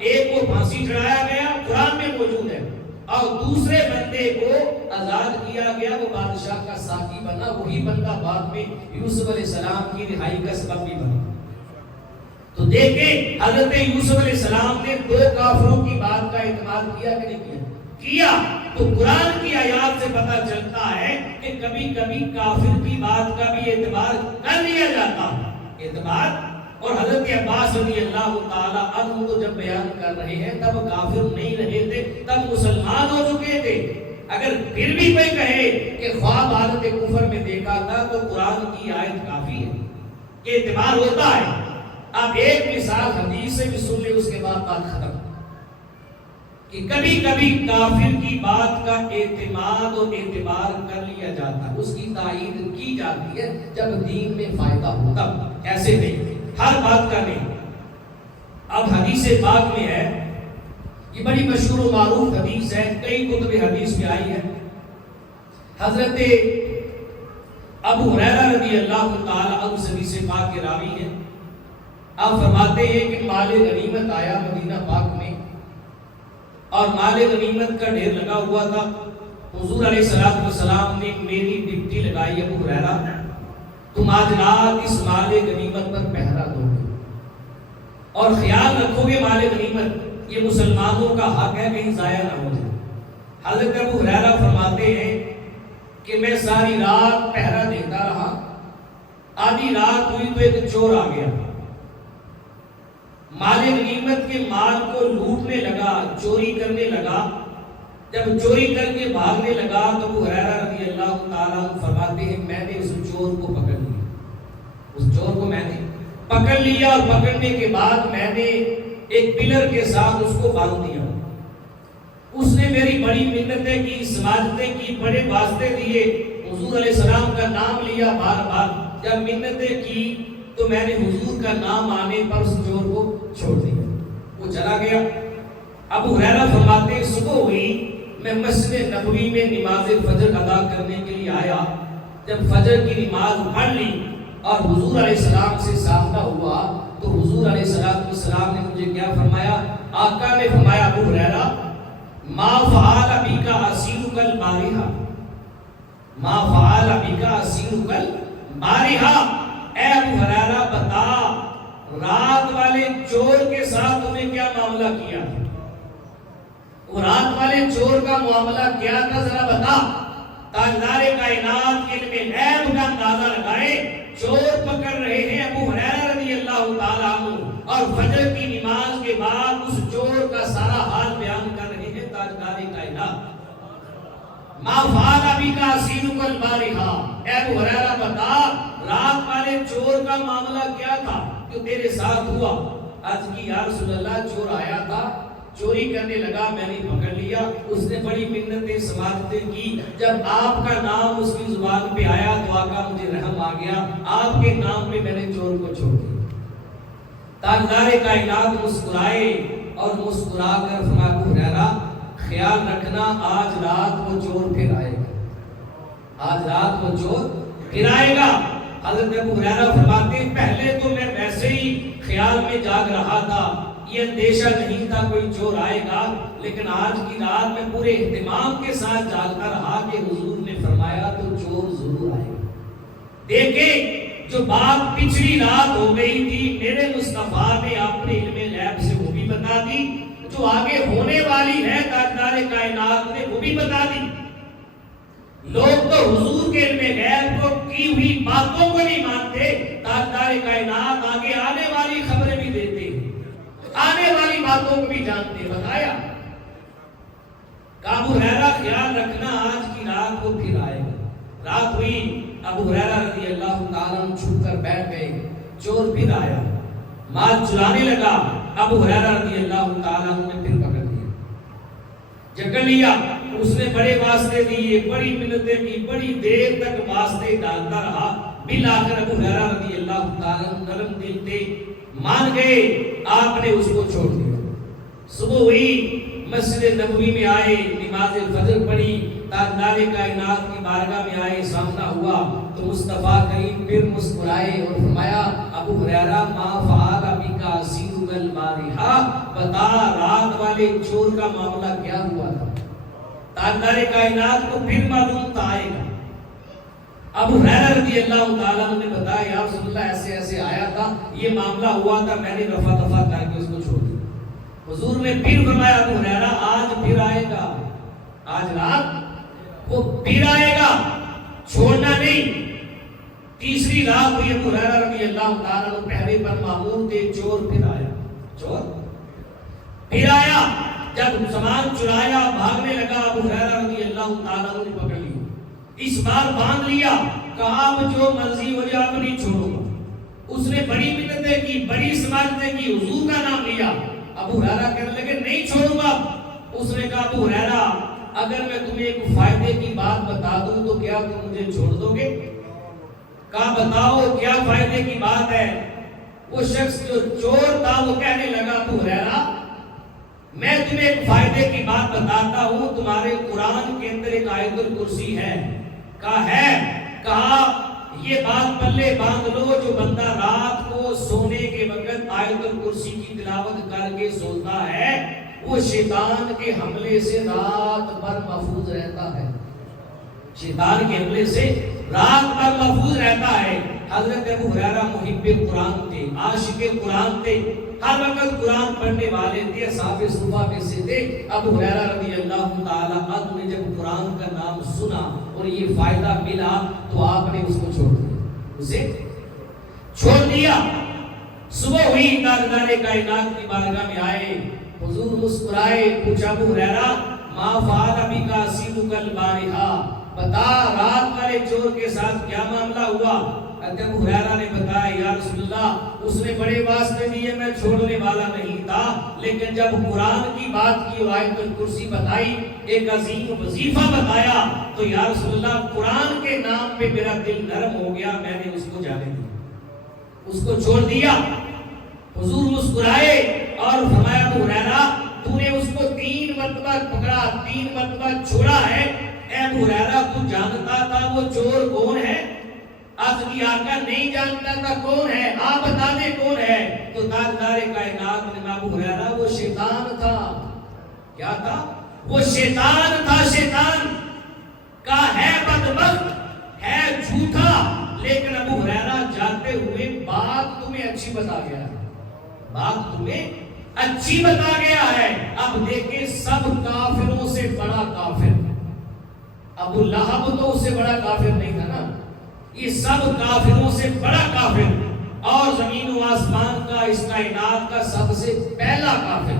ایک کو پھانسی چڑھایا گیا، قرآن میں موجود ہے، اور دوسرے بندے کو آزاد کیا گیا، وہ بادشاہ کا ساقی بنا، وہی بندہ بعد میں یوسف علیہ السلام کی رہائی کا سبب بھی بنا۔ تو دیکھیں حضرت یوسف علیہ السلام نے دو کافروں کی بات کا اعتماد کیا کہ نہیں کیا؟ تو قرآن کی آیات سے پتہ چلتا ہے کہ کبھی کبھی کافر کی بات کا بھی اعتبار کر لیا جاتا ہے، اعتبار۔ اور حضرت عباس رضی اللہ تعالی عنہ تو جب بیان کر رہے ہیں تب کافر نہیں رہے تھے، تب مسلمان ہو چکے تھے۔ اگر پھر بھی کوئی کہے کہ خواب حالت کفر میں دیکھا تھا تو قرآن کی آیت کافی ہے کہ اعتبار ہوتا ہے۔ اب ایک مثال حدیث سے بھی سن لے، اس کے بعد بات ختم، کہ کبھی کبھی کافر کی بات کا اعتماد اور اعتبار کر لیا جاتا ہے، اس کی تائید کی جاتی ہے جب دین میں فائدہ ہوتا، ایسے نہیں، ہر بات کا نہیں۔ اب حدیث پاک میں ہے، یہ بڑی مشہور و معروف حدیث ہے، کئی کتب حدیث میں آئی ہے، حضرت ابو ہریرہ رضی اللہ تعالی عنہ سے حدیث پاک کے راوی ہیں۔ آپ فرماتے ہیں کہ مال غنیمت آیا مدینہ پاک میں، اور مال غنیمت کا ڈھیر لگا ہوا تھا۔ حضور علیہ السلام نے میری ڈپٹی لگائی، ابو ہریرہ تم آج رات اس مال غنیمت پر پہرا دو گے اور خیال رکھو گے مال غنیمت یہ مسلمانوں کا حق ہے، کہیں ضائع نہ ہو جائے۔ حضرت ابو ہریرہ فرماتے ہیں کہ میں ساری رات پہرا دیتا رہا، آدھی رات ہوئی تو ایک چور آ گیا، مال غنیمت کے مال کو لوٹنے لگا، چوری کرنے لگا۔ جب چوری کر کے بھاگنے لگا تو ابو ہریرہ رضی اللہ تعالیٰ عنہ فرماتے ہیں میں نے اس چور کو پکڑ لیا، اس چور کو میں نے پکڑ لیا، اور پکڑنے کے بعد میں نے ایک پلر کے ساتھ اس کو باندھ دیا۔ اس نے میری بڑی منتیں کی، سماجتیں کی، بڑے واسطے دیے، حضور علیہ السلام کا نام لیا بار بار۔ جب منتیں کی تو میں نے حضور کا نام آنے پر اس چور کو چھوڑ دیا، وہ چلا گیا۔ ابو ہریرہ فرماتے ہیں صبح ہوئی، میں مسجد نبوی میں نماز فجر ادا کرنے کے لیے آیا، جب فجر کی نماز پڑھ لی اور حضور علیہ السلام سے سامنا ہوا تو حضور علیہ السلام نے مجھے کیا فرمایا؟ آقا نے فرمایا ابو ہریرہ ما فعل بک اسیرک البارحہ، ما فعل بک اسیرک البارحہ، اے ابو ہریرہ بتا رات والے چور کے ساتھ تم نے کیا معاملہ کیا؟ وہ رات والے چور کا معاملہ کیا تھا ذرا بتا۔ تاجدار کائنات کے علم غیب کا اندازہ لگائے، چور پکڑ رہے ہیں ابو ہریرہ رضی اللہ تعالیٰ عنہ، اور فجر کی نماز کے بعد اس چور کا سارا حال بیان کر رہے ہیں تاجدار کائنات۔ ما فعل بک اسیرک البارحہ، اے ابو ہریرہ بتا رات والے چور کا معاملہ کیا تھا جو تیرے ساتھ ہوا؟ آج کی یا رسول اللہ چور آیا تھا، چوری کرنے لگا، میں نے پکڑ لیا، اس نے بڑی منتیں سماجتیں کی، جب آپ کا نام اس کی زبان پہ آیا تو آقا مجھے رحم آ گیا، آپ کے نام پہ میں نے چور کو چھوڑ دیا۔ تاجدار کائنات مسکرائے اور مسکرا کر فرمایا ابو ہریرہ خیال رکھنا آج رات وہ چور پھر آئے گا، آج رات وہ چور پھر آئے گا۔ حضرت ابو ہریرہ فرماتے ہیں پہلے تو میں ویسے ہی خیال خیال میں جاگ رہا تھا، یہ اندیشہ نہیں تھا کوئی چور آئے گا، لیکن آج کی رات میں پورے اہتمام کے ساتھ جاگتا رہا کہ حضور نے فرمایا تو چور ضرور آئے گا۔ دیکھیں جو بات پچھلی رات ہو گئی تھی میرے مصطفیٰ نے اپنے علم غیب سے وہ بھی بتا دی، جو آگے ہونے والی ہے تاجدار کائنات نے وہ بھی بتا دی۔ لوگ تو حضور کے علم غیب کو کی ہوئی باتوں کو نہیں مانتے، تاجدار کائنات آگے آنے والی خبریں بھی دیتے، آنے والی باتوں کو بھی جانتے۔ بتایا ابو ہریرہ خیال رکھنا آج کی رات کو پھر آئے گا۔ رات ہوئی، ابو ہریرہ رضی اللہ تعالیٰ عنہ چھپ کر بیٹھ گئے، چور پھر آیا، مال چرانے لگا، ابو ہریرہ رضی اللہ تعالیٰ عنہ نے پھر پکڑ لیا، جکڑ لیا۔ اس نے بڑے واسطے دیے، بڑی منتیں کی، بڑی دیر تک واسطے ڈالتا رہا، بالآخر ابو ہریرہ رضی اللہ تعالیٰ عنہ نرم دل تھے، مان گئے، آپ نے اس کو چھوڑ دیا۔ صبح ہوئی، مسجد نبوی میں آئے، نماز فجر پڑھی، تاجدار کائنات کی بارگاہ میں آئے، سامنا ہوا تو مصطفیٰ کریم پھر مسکرائے اور فرمایا ابو ہریرہ ما فعل بک اسیرک البارحہ، بتا رات والے چور کا معاملہ کیا ہوا تھا۔ تاجدار کائنات کو پھر معلوم تھا آئے گا۔ ابو ہریرہ رضی اللہ تعالیٰ عنہ نے بتایا یا رسول اللہ ایسے ایسے آیا تھا، یہ معاملہ ہوا تھا، میں نے رفع دفع کر کے اس کو چھوڑ دیا۔ حضور نے پھر فرمایا ابو ہریرہ آج پھر آئے گا، آج رات وہ پھر آئے گا، چھوڑنا نہیں۔ تیسری رات ہوئی، ابو ہریرہ رضی اللہ تعالیٰ عنہ پہرے پر مامور تھے، چور پھر آیا، چور پھر آیا، جب سامان چرایا بھاگنے لگا، ابو ہریرہ رضی اللہ تعالیٰ عنہ نے پکڑ لیا، اس بار باندھ لیا، کہا اب جو مرضی ہو جائے اب نہیں چھوڑوں گا۔ اس نے بڑی منتیں کی، بڑی سماجتیں کی، حضور کا نام لیا، ابو ہریرہ کہنے لگے نہیں چھوڑوں گا۔ اس نے کہا ابو ہریرہ اگر میں تمہیں ایک فائدے کی بات بتا دوں تو کیا تم مجھے چھوڑ دو گے؟ کہا بتاؤ کیا فائدے کی بات ہے؟ وہ شخص جو چور تھا وہ کہنے لگا ابو ہریرہ میں تمہیں ایک فائدے کی بات بتاتا ہوں، تمہارے قرآن کے اندر ایک آیت الکرسی ہے۔ کہا ہے، کہا یہ بات پلے باندھ لو، جو بندہ رات کو سونے کے وقت آیت الکرسی کی تلاوت کر کے سوتا ہے وہ شیطان کے حملے سے رات بھر محفوظ رہتا ہے، شیطان کے حملے سے رات بھر محفوظ رہتا ہے۔ حضرت ابو ہریرہ محب قرآن تھے، عاشق قرآن تھے، ہر وقت قرآن پڑھنے والے تھے، اصحاب صفہ میں سے تھے۔ ابو ہریرہ رضی اللہ تعالیٰ عنہ نے جب قرآن کا نام سنا اور یہ فائدہ ملا تو آپ نے اس کو چھوڑ دیا، اسے چھوڑ دیا۔ صبح ہوئی، تاجدار کائنات کی بارگاہ میں آئے، حضور مسکرائے، پوچھا ابو ہریرہ ما فعل بک اسیرک البارحہ، بتا رات والے چور کے ساتھ کیا معاملہ ہوا؟ ابو ہریرہ نے بتایا یا رسول اللہ اس نے بڑے واسطے دیے، میں چھوڑنے والا نہیں تھا، لیکن جب قرآن کی بات کی اور آیت الکرسی بتائی، ایک عظیم وظیفہ بتایا تو یا رسول اللہ قرآن کے نام پہ میرا دل نرم ہو گیا، میں نے اس کو جانے دیا، اس کو چھوڑ دیا۔ حضور مسکرائے اور فرمایا ابو ہریرہ تو نے اس کو 3 مرتبہ پکڑا، 3 مرتبہ چھوڑا ہے، اے ابو ہریرہ تو جانتا تھا وہ چور کون ہے؟ آج کی آقا نہیں جانتا تھا کون ہے، آپ بتا دیں کون ہے؟ تو تاجدار کائنات نے کہا ابو ہریرہ وہ شیطان تھا۔ کیا تھا؟ وہ شیطان تھا، شیطان کا ہے بدبخت، ہے جھوٹا، لیکن ابو ہریرہ جاتے ہوئے بات تمہیں اچھی بتا گیا ہے، بات تمہیں اچھی بتا گیا ہے۔ اب دیکھیں سب کافروں سے بڑا کافر ابو لہب تو اس سے بڑا کافر نہیں تھا نا، یہ سب کافروں سے بڑا کافر اور زمین و آسمان کا، اس کائنات کا سب سے پہلا کافر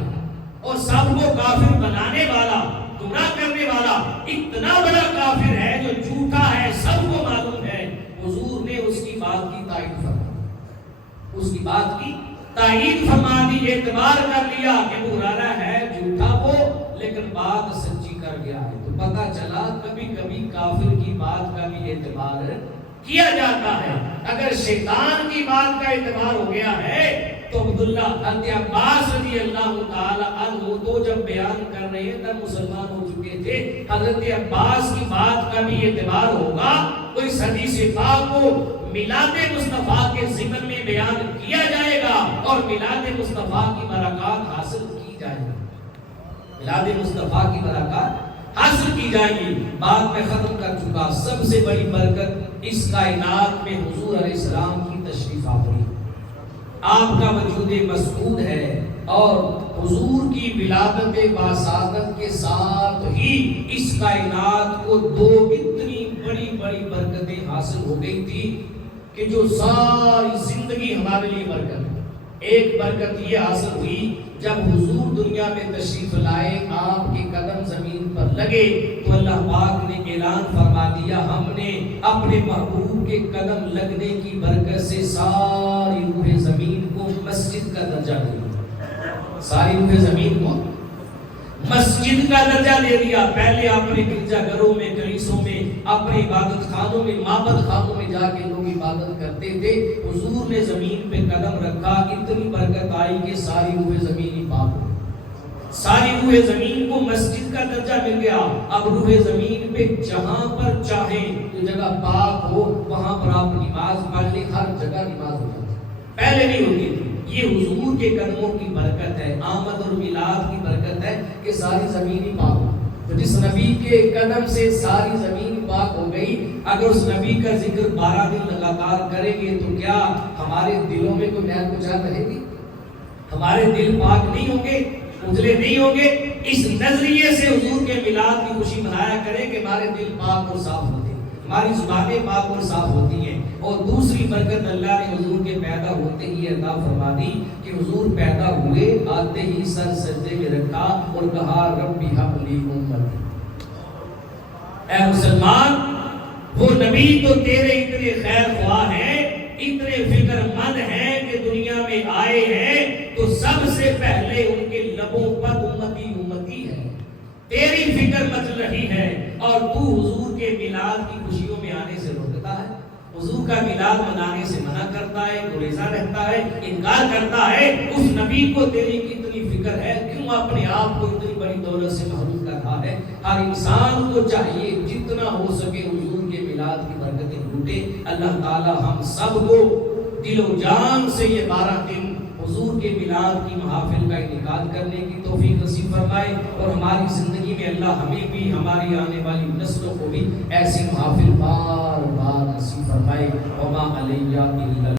اور سب کو کافر بنانے والا، گمراہ کرنے والا اتنا بڑا کافر ہے جو جھوٹا ہے، سب کو معلوم ہے۔ حضور نے اس کی بات کی تائید فرما دی، اس کی بات کی تائید فرما دی، اعتبار کر لیا کہ ابو ہریرہ ہے جھوٹا وہ، لیکن بات سچی کر گیا ہے۔ تو پتہ چلا کبھی کبھی کافر کی بات کا بھی اعتبار کیا جاتا ہے۔ اگر شیطان کی بات کا اعتبار ہو گیا ہے تو عبداللہ حضرت عباس رضی اللہ تعالی عنہ تو جب بیان کر رہے ہیں تب مسلمان ہو چکے تھے، حضرت عباس کی بات کا بھی اعتبار ہوگا۔ کوئی حدیث پاک کو میلاد مصطفیٰ کے ضمن میں بیان کیا جائے گا اور میلاد مصطفیٰ کی برکات حاصل کی جائے گی، میلاد مصطفیٰ کی برکات حاصل کی جائے گی۔ بعد میں ختم کر چکا، سب سے بڑی برکت اس کائنات میں حضور علیہ السلام کی تشریف آوری، آپ کا وجود مسعود ہے، اور حضور کی ولادت باسعادت کے ساتھ ہی اس کائنات کو دو اتنی بڑی بڑی برکتیں حاصل ہو گئی تھی کہ جو ساری زندگی ہمارے لیے برکت ہے۔ ایک برکت یہ حاصل ہوئی جب حضور دنیا میں تشریف لائے، آپ کے قدم زمین پر لگے تو اللہ پاک نے اعلان فرما دیا، ہم نے اپنے محبوب کے قدم لگنے کی برکت سے ساری روح زمین کو مسجد کا درجہ دے دیا، ساری روح زمین کو مسجد کا درجہ دے دیا۔ پہلے اپنے گرجا گھروں میں، کلیسوں میں، اپنے عبادت خانوں میں، معبد خانوں میں جا کے لوگ عبادت کرتے تھے، حضور نے زمین پہ قدم رکھا، اتنی برکت آئی کہ ساری روح زمین ہی پاک ہو، ساری روح زمین کو مسجد کا درجہ مل گیا۔ اب روح زمین پہ جہاں پر چاہیں جو جگہ پاک ہو وہاں پر آپ نماز پڑھ لیں، ہر جگہ نماز ہو جاتی، پہلے نہیں ہوتی تھی۔ یہ حضور کے قدموں کی برکت ہے، آمد اور میلاد کی برکت ہے کہ ساری زمین ہی پاک ہو۔ تو جس نبی کے قدم سے ساری زمین پاک ہو گئی، اگر اس نبی کا ذکر 12 دن لگاتار کریں گے تو کیا ہمارے دلوں میں کوئی میل کچھ رہے گی؟ ہمارے دل پاک نہیں ہوں گے، اجلے نہیں ہوں گے؟ اس نظریے سے حضور کے میلاد کی خوشی منایا کریں کہ ہمارے دل پاک اور صاف ہوتے ہیں، ہماری زبانیں پاک اور صاف ہوتی ہیں۔ اور دوسری برکت اللہ نے حضور کے پیدا ہوتے ہی عطا فرما دی کہ حضور پیدا ہوئے، آتے ہی سر سجدے میں رکھا اور کہا ربی ہب لی امتی۔ اے مسلمان، وہ نبی تو تیرے اتنے خیر خواہ ہیں، اتنے فکر مند ہیں کہ دنیا میں آئے ہیں تو سب سے پہلے ان کے لبوں پر امتی امتی ہے، تیری فکر مچ رہی ہے، اور تو حضور کے میلاد کی خوشیوں میں آنے سے روکتا ہے، حضور کا میلاد منانے سے منع کرتا ہے، گریزاں رہتا ہے، انکار کرتا ہے۔ اس نبی کو تیری کتنی فکر ہے، کیوں اپنے آپ کو اتنی بڑی دولت سے محروم کر رہا ہے؟ ہر انسان کو چاہیے جتنا ہو سکے حضور کے میلاد کی برکتیں لوٹے۔ اللہ تعالی ہم سب کو دل و جان سے یہ 12 دن حضور کے میلاد کی محافل کا انعقاد کرنے کی توفیق نصیب فرمائے، اور ہماری زندگی میں اللہ ہمیں بھی، ہماری آنے والی نسلوں کو بھی ایسی محافل بار بار نصیب فرمائے۔ وما علیہ الا